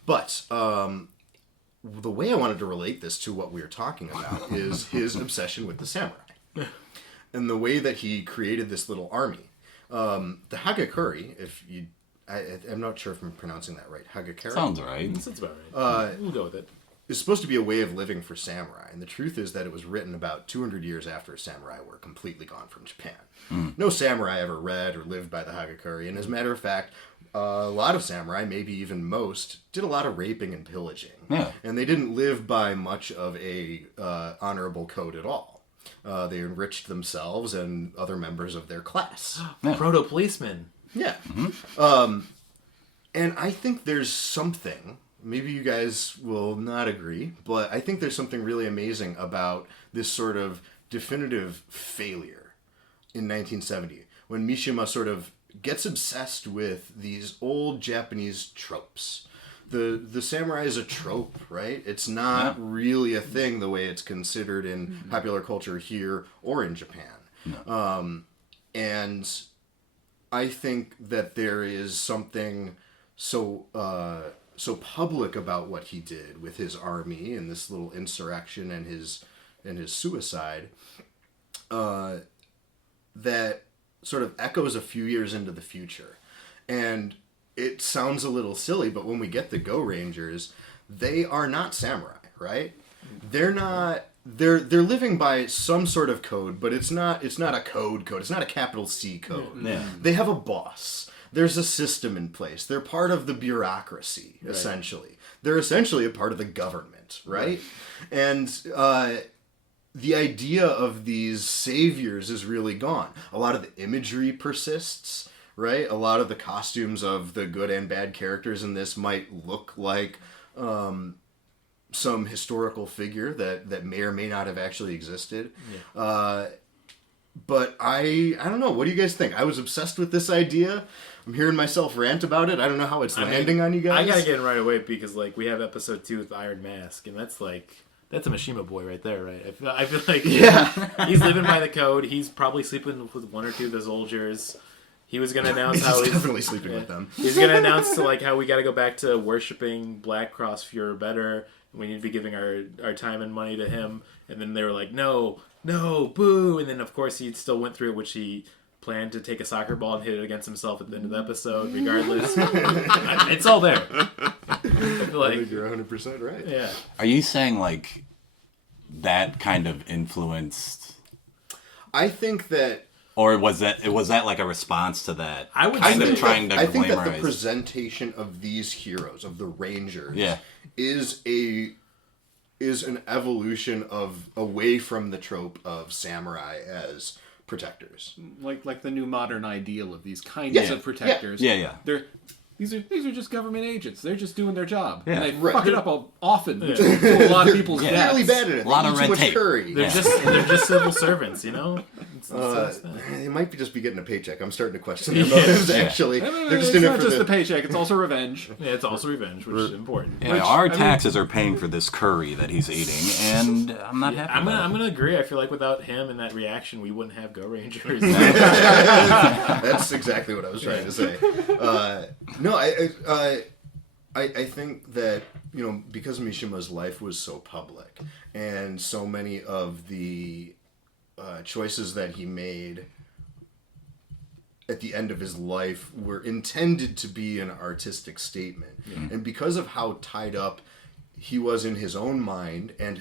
But the way I wanted to relate this to what we were talking about is his obsession with the samurai. And the way that he created this little army. The Hagakure, I'm not sure if I'm pronouncing that right. Hagakure? Sounds right. Sounds about right. We'll go with it. is supposed to be a way of living for samurai, and the truth is that it was written about 200 years after samurai were completely gone from Japan. No samurai ever read or lived by the Hagakure, and as a matter of fact, a lot of samurai, maybe even most, did a lot of raping and pillaging. Yeah. And they didn't live by much of a honorable code at all. They enriched themselves and other members of their class. Proto policeman. Yeah. And I think there's something, maybe you guys will not agree, but I think there's something really amazing about this sort of definitive failure in 1970 when Mishima sort of gets obsessed with these old Japanese tropes. The samurai is a trope, right? It's not really a thing the way it's considered in popular culture here or in Japan. And I think that there is something so public about what he did with his army and this little insurrection and his suicide that sort of echoes a few years into the future. And it sounds a little silly, but when we get the Gorengers, they are not samurai, right? They're not. They're living by some sort of code, but it's not a code. It's not a capital C code. Yeah. They have a boss. There's a system in place. They're part of the bureaucracy, essentially. They're essentially a part of the government, right? And the idea of these saviors is really gone. A lot of the imagery persists, right? A lot of the costumes of the good and bad characters in this might look like some historical figure that may or may not have actually existed. But I don't know. What do you guys think? I was obsessed with this idea. I'm hearing myself rant about it. I don't know how it's landing on you guys. I gotta get in right away because like we have episode 2 with Iron Mask, and that's a Mishima boy right there, right? I feel like he's living by the code. He's probably sleeping with one or two of the soldiers. He was gonna announce how he's definitely sleeping with them. He's gonna announce like how we gotta go back to worshiping Black Cross Fuhrer better. We need to be giving our time and money to him. And then they were like, no, boo. And then of course he still went through it, which he planned to take a soccer ball and hit it against himself at the end of the episode, regardless. It's all there. I feel like I think you're 100% right. Yeah. Are you saying like that kind of influenced, I think that, or was that like a response to that? I would kind say- of trying to I think that the glamorize. presentation of these heroes, of the Rangers, Yeah. is an evolution of away from the trope of samurai as protectors. Like the new modern ideal of these kinds Yeah, of protectors. Yeah. These are just government agents. They're just doing their job. Yeah. And they Right. fuck it up often, which leads to a lot of people's Yeah. deaths. Really bad at it. A lot They of eat red too much tape. curry. They're just civil servants, you know? They might just be getting a paycheck. I'm starting to question their motives, actually. They're just It's in it not for just the... the paycheck, it's also revenge. Yeah, it's also revenge, which is important. Yeah, our taxes are paying for this curry that he's eating, and I'm not happy. I'm gonna agree. I feel like without him and that reaction, we wouldn't have Go Rangers. That's exactly what I was trying to say. I think that, because Mishima's life was so public, and so many of the choices that he made at the end of his life were intended to be an artistic statement. And because of how tied up he was in his own mind and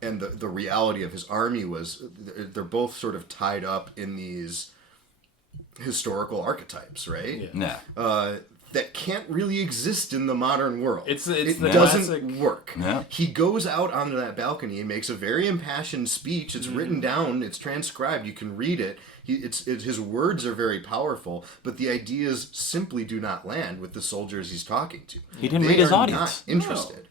the reality of his army was, they're both sort of tied up in these historical archetypes, right? Yeah. That can't really exist in the modern world. It doesn't classic- work. Yeah. He goes out onto that balcony and makes a very impassioned speech. It's written down. It's transcribed. You can read it. His words are very powerful, but the ideas simply do not land with the soldiers he's talking to. He didn't They read his are audience. Not interested.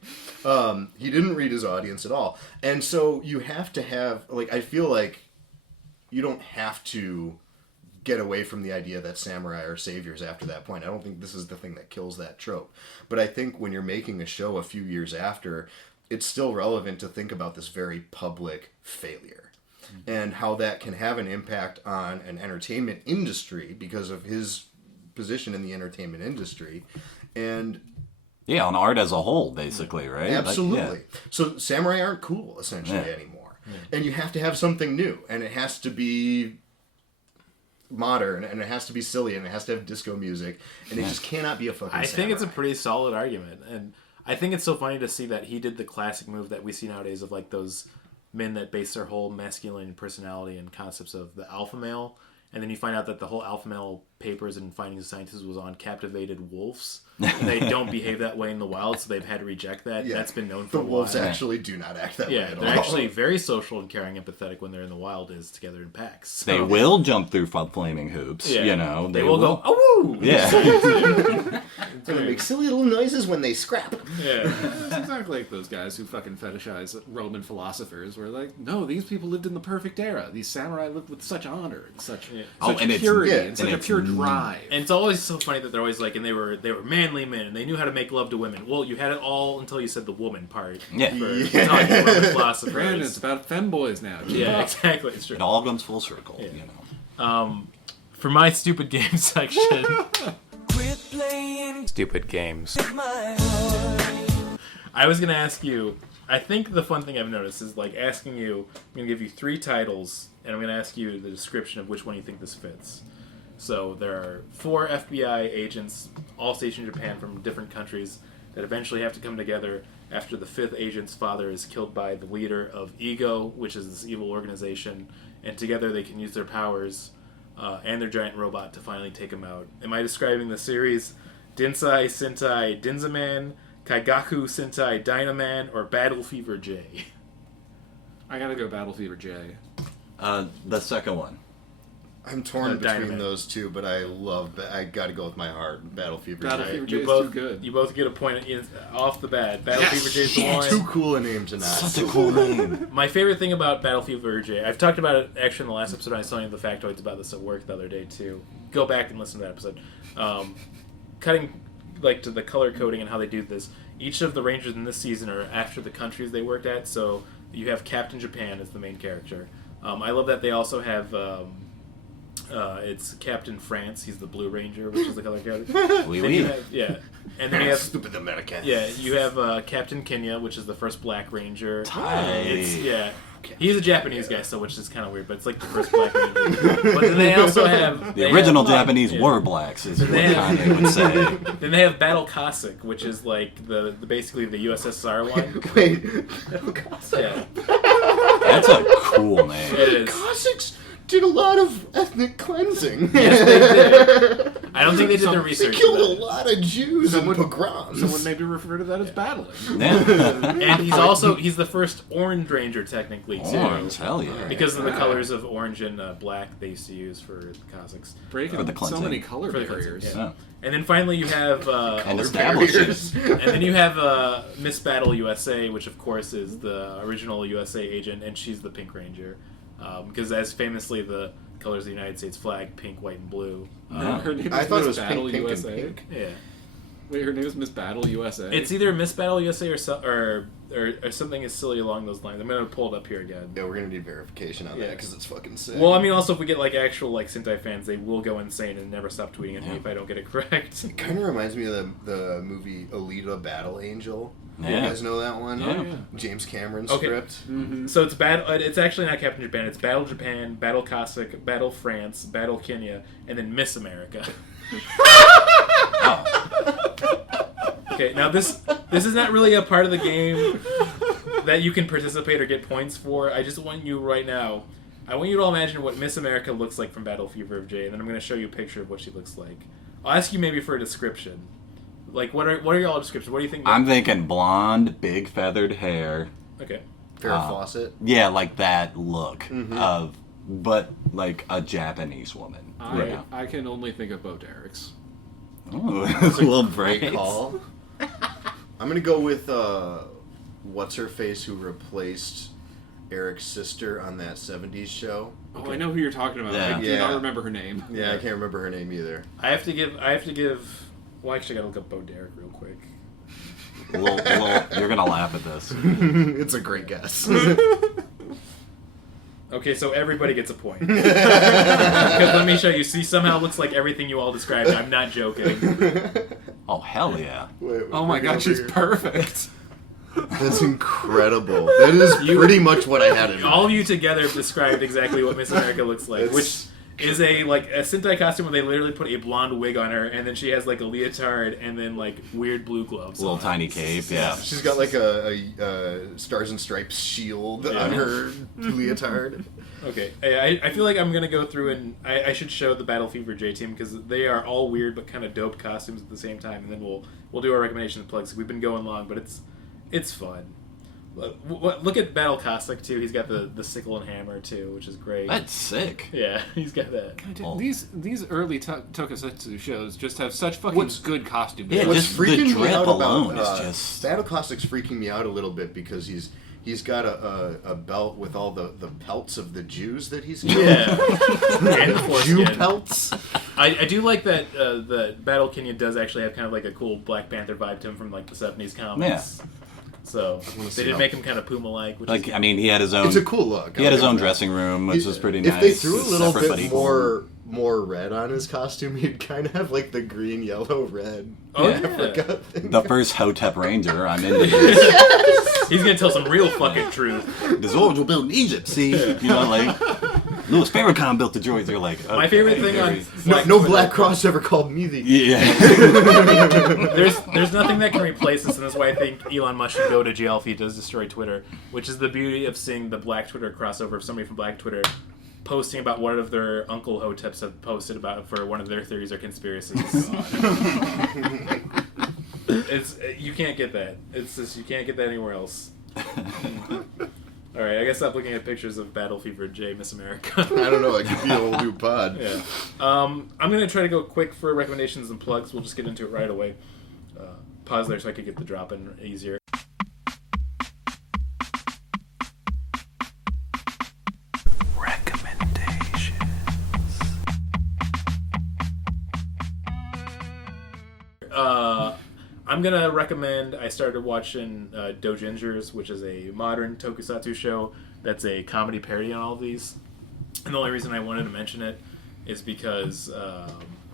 He didn't read his audience at all, and so you have to have I feel like you don't have to get away from the idea that samurai are saviors after that point. I don't think this is the thing that kills that trope. But I think when you're making a show a few years after, it's still relevant to think about this very public failure and how that can have an impact on an entertainment industry because of his position in the entertainment industry. And Yeah, on art as a whole, basically, right? absolutely. So samurai aren't cool, essentially, anymore. And you have to have something new. And it has to be modern, and it has to be silly, and it has to have disco music, and it just cannot be a fucking I think it's a samurai. pretty solid argument, and I think it's so funny to see that he did the classic move that we see nowadays of like those men that base their whole masculine personality and concepts of the alpha male, and then you find out that the whole alpha male papers and findings of scientists was on captivated wolves. And they don't behave that way in the wild, so they've had to reject that. Yeah. That's been known for a The while. wolves actually do not act that way at all. They're actually very social and caring, empathetic when they're in the wild, is together in packs. So. They will jump through flaming hoops, Yeah. They will go, oh woo! Yeah. They make silly little noises when they scrap. Yeah. It's exactly like those guys who fucking fetishize Roman philosophers. Where like, no, these people lived in the perfect era. These samurai lived with such honor and such, such and it's- purity yeah, and such and a pure drive. And it's always so funny that they're always like, and they were manly men, and they knew how to make love to women. Well, you had it all until you said the woman part. Yeah. For talking Roman philosophers. Brandon, it's about femboys now. Yeah, exactly. It's true. It all comes full circle, For my stupid game section. Quit playing Stupid games. my heart. I was gonna ask you. I think the fun thing I've noticed is like asking you. I'm gonna give you 3 titles, and I'm gonna ask you the description of which one you think this fits. So there are 4 FBI agents, all stationed in Japan from different countries, that eventually have to come together after the 5th agent's father is killed by the leader of Ego, which is this evil organization, and together they can use their powers and their giant robot to finally take him out. Am I describing the series Dinsai Sentai Dinzaman, Kaigaku Sentai Dynaman, or Battle Fever J? I gotta go Battle Fever J. The second one. I'm torn between Dynamite. those two, but I got to go with my heart. Battle Fever Battle J. Fever J You is both, too good. You both get a point off the bat. Battle Fever J is the one. Too cool a name to not. Such a cool name. My favorite thing about Battle Fever J, I've talked about it actually in the last episode. I was telling you the factoids about this at work the other day too. Go back and listen to that episode. Cutting like to the color coding and how they do this. Each of the Rangers in this season are after the countries they worked at. So you have Captain Japan as the main character. I love that they also have. It's Captain France. He's the Blue Ranger, which is the color character. Oui, Then oui. you have, yeah, and then you have Stupid American. yeah, you have Captain Kenya, which is the first Black Ranger. Tight. He's a Japanese guy, so which is kind of weird, but it's like the first Black Ranger. But then they also have The original Japanese were blacks, is what they Kanye would say. Then they have Battle Cossack, which is like the basically the USSR one. Wait. Yeah, That's a cool name. it is. Cossacks did a lot of ethnic cleansing. Yes, they did. I don't think they did their They research. killed for a that. lot of Jews in pogroms. Someone maybe refer to that as battling. Yeah. And he's the first Orange Ranger technically too. Orange, hell yeah. Because of the colors of orange and black they used to use for the Cossacks. Breaking For the so cleansing. many color For the barriers. cleansing, Yeah. And then finally you have And They're establishes. barriers. and then you have Miss Battle USA, which of course is the original USA agent, and she's the Pink Ranger. Because as famously the colors of the United States flag, pink, white, and blue. Her name is I thought Miss it was Battle pink, USA. and pink. Yeah. Wait, her name is Miss Battle USA. It's either Miss Battle USA or something as silly along those lines. I'm gonna pull it up here again. Yeah, we're gonna need verification on that Yeah. because it's fucking sick. Well, I mean, also if we get like actual like Sentai fans, they will go insane and never stop tweeting at me if I don't get it correct. It kind of reminds me of the movie Alita Battle Angel. You Yeah. guys know that one? Yeah. James Cameron Okay. script. So it's It's actually not Captain Japan. It's Battle Japan, Battle Cossack, Battle France, Battle Kenya, and then Miss America. Okay, now this is not really a part of the game that you can participate or get points for. I just want you right now. I want you to all imagine what Miss America looks like from Battle Fever of J, and then I'm going to show you a picture of what she looks like. I'll ask you maybe for a description. Like, what are y'all descriptions? What do you think? I'm thinking blonde, big feathered hair. Okay. Farrah Fawcett. Yeah, like that look of, but like a Japanese woman. I can only think of Bo Derek's. Ooh, a little Great break. call. I'm gonna go with what's her face who replaced Eric's sister on that '70s show. Oh, I know who you're talking about. Yeah. I do Yeah. not remember her name. Yeah, I can't remember her name either. I have to give. Well, actually, I gotta look up Bo Derek real quick. You're gonna laugh at this. It's a great guess. Okay, so everybody gets a point. Because let me show you. See, somehow it looks like everything you all described. I'm not joking. Oh hell yeah! Wait, Oh my wait, god, over she's here. perfect. That's incredible. That is pretty much what I had in mind. All of you together have described exactly what Miss America looks like, It's- is a Sentai costume where they literally put a blonde wig on her, and then she has like a leotard and then like weird blue gloves. Little tiny cape, yeah. She's got like a Stars and Stripes shield on her leotard. Okay, I feel like I'm gonna go through and I should show the Battle Fever J team because they are all weird but kind of dope costumes at the same time, and then we'll do our recommendations plugs. We've been going long, but it's fun. Look at Battle Caustic too. He's got the sickle and hammer too, which is great. That's sick. Yeah, he's got that. God, these early Tokusatsu shows just have such fucking good costume design. Yeah, What's just freaking the me drip out alone about, is just... Battle Caustic's freaking me out a little bit because he's got a belt with all the pelts of the Jews that he's got. Yeah, and the Jew foreskin. pelts. I do like that that Battle Kenyan does actually have kind of like a cool Black Panther vibe to him from like the 70s comics. Yeah. So they did make him kind of Puma-like. Which is, I mean, he had his own... It's a cool look. He had his own dressing room, which was pretty nice. If they threw a little Separate bit more red on his costume, he'd kind of have like the green, yellow, red. Oh, yeah. Africa thing. The first Hotep Ranger, I'm into this. He's gonna tell some real fucking truth. The Zords were built in Egypt, see? You know, like... Louis Farrakhan built the droids. They're like... Okay, my favorite thing on... No Black Cross ever called me the... Yeah. There's nothing that can replace this, and that's why I think Elon Musk should go to jail if he does destroy Twitter, which is the beauty of seeing the Black Twitter crossover of somebody from Black Twitter posting about what of their Uncle Hoteps have posted about for one of their theories or conspiracies. You can't get that. It's just, you can't get that anywhere else. Alright, I guess stop looking at pictures of Battle Fever J, Miss America. I don't know, it could be a whole new pod. Yeah. I'm going to try to go quick for recommendations and plugs. We'll just get into it right away. Pause there so I could get the drop in easier. Recommendations. I'm going to recommend, I started watching Dojingers, which is a modern tokusatsu show that's a comedy parody on all of these. And the only reason I wanted to mention it is because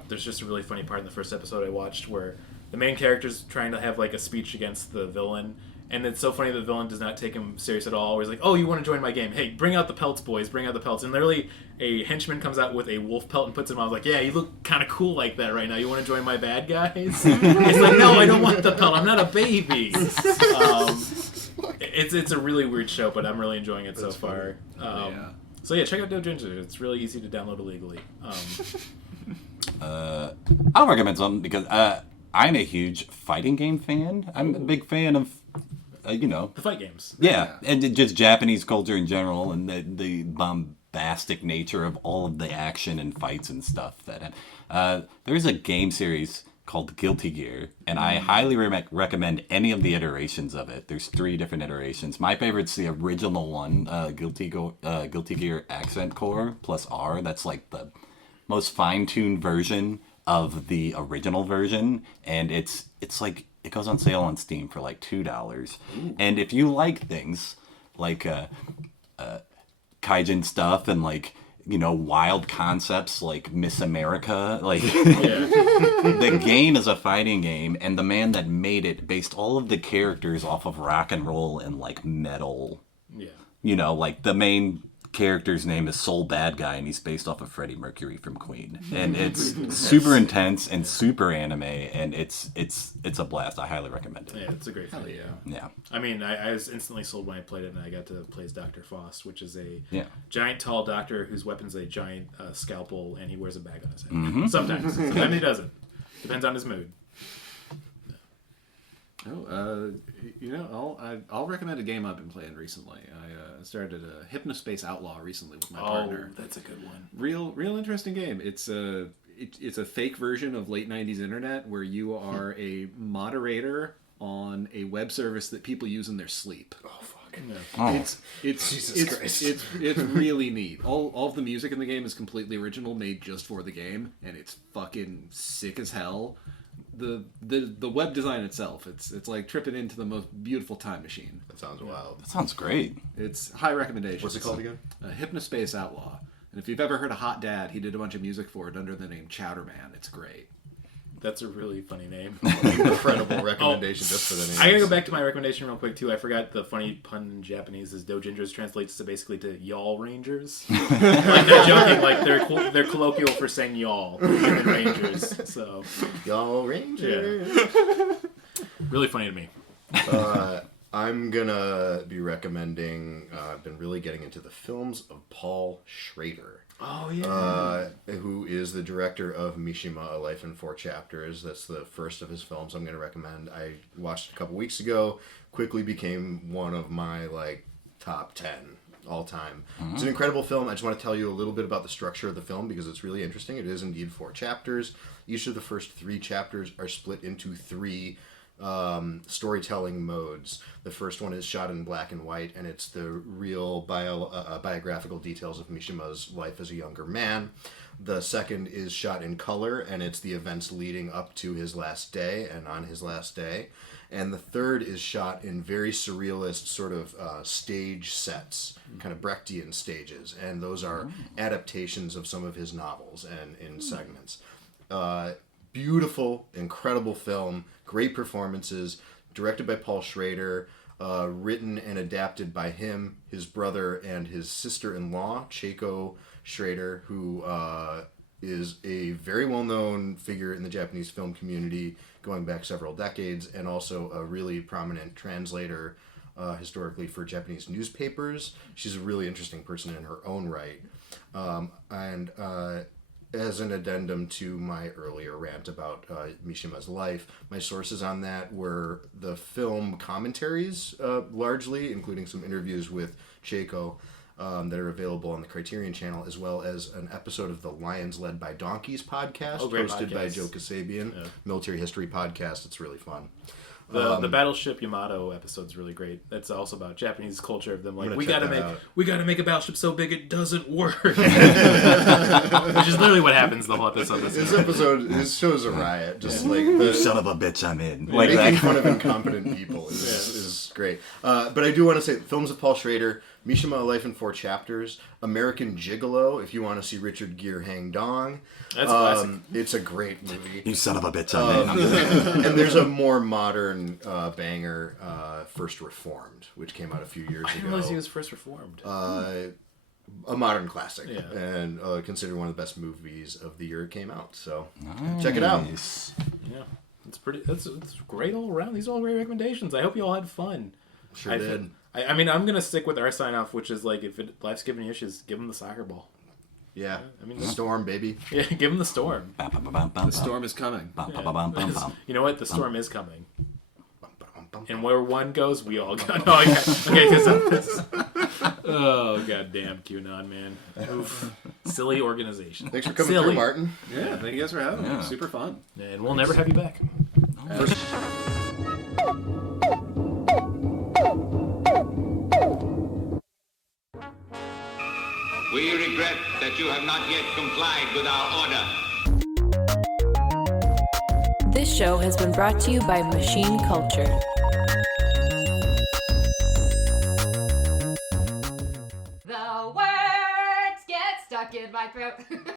there's just a really funny part in the first episode I watched where the main character's trying to have like a speech against the villain, and it's so funny the villain does not take him serious at all. He's like, oh, you want to join my game? Hey, bring out the pelts, boys, bring out the pelts. And literally a henchman comes out with a wolf pelt and puts it on. I was like, yeah, you look kind of cool like that right now. You want to join my bad guys? It's like, no, I don't want the pelt. I'm not a baby. It's a really weird show, but I'm really enjoying it so far. So yeah, check out Dojinja. It's really easy to download illegally. I'll recommend something because I'm a huge fighting game fan. I'm a big fan of, the fight games. Yeah, and just Japanese culture in general, and the bombastic nature of all of the action and fights and stuff. There's a game series called Guilty Gear, and I highly recommend any of the iterations of it. There's 3 different iterations. My favorite's the original one, Guilty Gear Accent Core plus R. That's like the most fine-tuned version of the original version, and it's like it goes on sale on Steam for like $2. And if you like things like Kaijin stuff and like wild concepts like Miss America, like the game is a fighting game, and the man that made it based all of the characters off of rock and roll and like metal. Yeah. Like the main character's name is Soul Bad Guy, and he's based off of Freddie Mercury from Queen, and it's super intense and super anime, and it's a blast. I highly recommend it. Yeah, it's a great thing. Yeah. I mean, I was instantly sold when I played it, and I got to play as Dr. Faust, which is a giant, tall doctor whose weapon's a giant scalpel, and he wears a bag on his head. Mm-hmm. Sometimes he doesn't. Depends on his mood. I'll recommend a game I've been playing recently. I started a Hypnospace Outlaw recently with my partner. Oh, that's a good one. Real interesting game. It's a fake version of late 90s internet where you are a moderator on a web service that people use in their sleep. Oh fuck. It's really neat. All of the music in the game is completely original, made just for the game, and it's fucking sick as hell. The web design itself, it's like tripping into the most beautiful time machine. That sounds wild. That sounds great. It's high recommendation. What's it called again? Hypnospace Outlaw. And if you've ever heard of Hot Dad, he did a bunch of music for it under the name Chowderman. It's great. That's a really funny name. Incredible recommendation just for the name. I gotta go back to my recommendation real quick too. I forgot the funny pun in Japanese is Dojingers translates to basically to y'all rangers. Like they're joking, like they're colloquial for saying y'all human rangers. So Y'all Rangers. yeah. Really funny to me. I'm gonna be recommending. I've been really getting into the films of Paul Schrader. Oh yeah. Who is the director of Mishima: A Life in 4 Chapters. That's the first of his films I'm going to recommend. I watched it a couple weeks ago. Quickly became one of my top 10 all time. It's an incredible film. I just want to tell you a little bit about the structure of the film because it's really interesting. It is indeed 4 chapters. Each of the first 3 chapters are split into 3 storytelling modes. The first one is shot in black and white, and it's the real biographical details of Mishima's life as a younger man. The second is shot in color, and it's the events leading up to his last day and on his last day. And the third is shot in very surrealist sort of stage sets, kind of Brechtian stages, and those are adaptations of some of his novels and in segments. Beautiful, incredible film, great performances, directed by Paul Schrader, written and adapted by him, his brother, and his sister-in-law, Cheiko Schrader, who is a very well-known figure in the Japanese film community going back several decades, and also a really prominent translator historically for Japanese newspapers. She's a really interesting person in her own right. As an addendum to my earlier rant about Mishima's life, my sources on that were the film commentaries, largely, including some interviews with Cheiko that are available on the Criterion Channel, as well as an episode of the Lions Led by Donkeys podcast, hosted by Joe Kasabian, military history podcast. It's really fun. The Battleship Yamato episode's really great. That's also about Japanese culture of them we gotta make a battleship so big it doesn't work. Which is literally what happens the whole episode. This show's a riot. Just You son of a bitch, I'm in. Making fun of incompetent people is great. But I do want to say, films of Paul Schrader, Mishima: A Life in 4 Chapters, American Gigolo, if you want to see Richard Gere hang dong. That's classic. It's a great movie. You son of a bitch, I'm in. And there's a more modern banger, First Reformed, which came out a few years ago. I didn't realize he was First Reformed. A modern classic, yeah. And considered one of the best movies of the year it came out. So check it out. Yeah, it's great all around. These are all great recommendations. I hope you all had fun. Sure did. I mean, I'm gonna stick with our sign off, which is if life's giving you issues, give them the soccer ball. Yeah, I mean, the storm, baby. Yeah, give them the storm. The storm is coming. You know what? The storm is coming. And where one goes, we all go. No, okay, because oh goddamn QAnon, man. Oof. Silly organization. Thanks for coming through, Martin. Yeah, thank you guys for having me. Super fun. And we'll never have you back. We regret that you have not yet complied with our order. This show has been brought to you by Machine Culture. The words get stuck in my throat.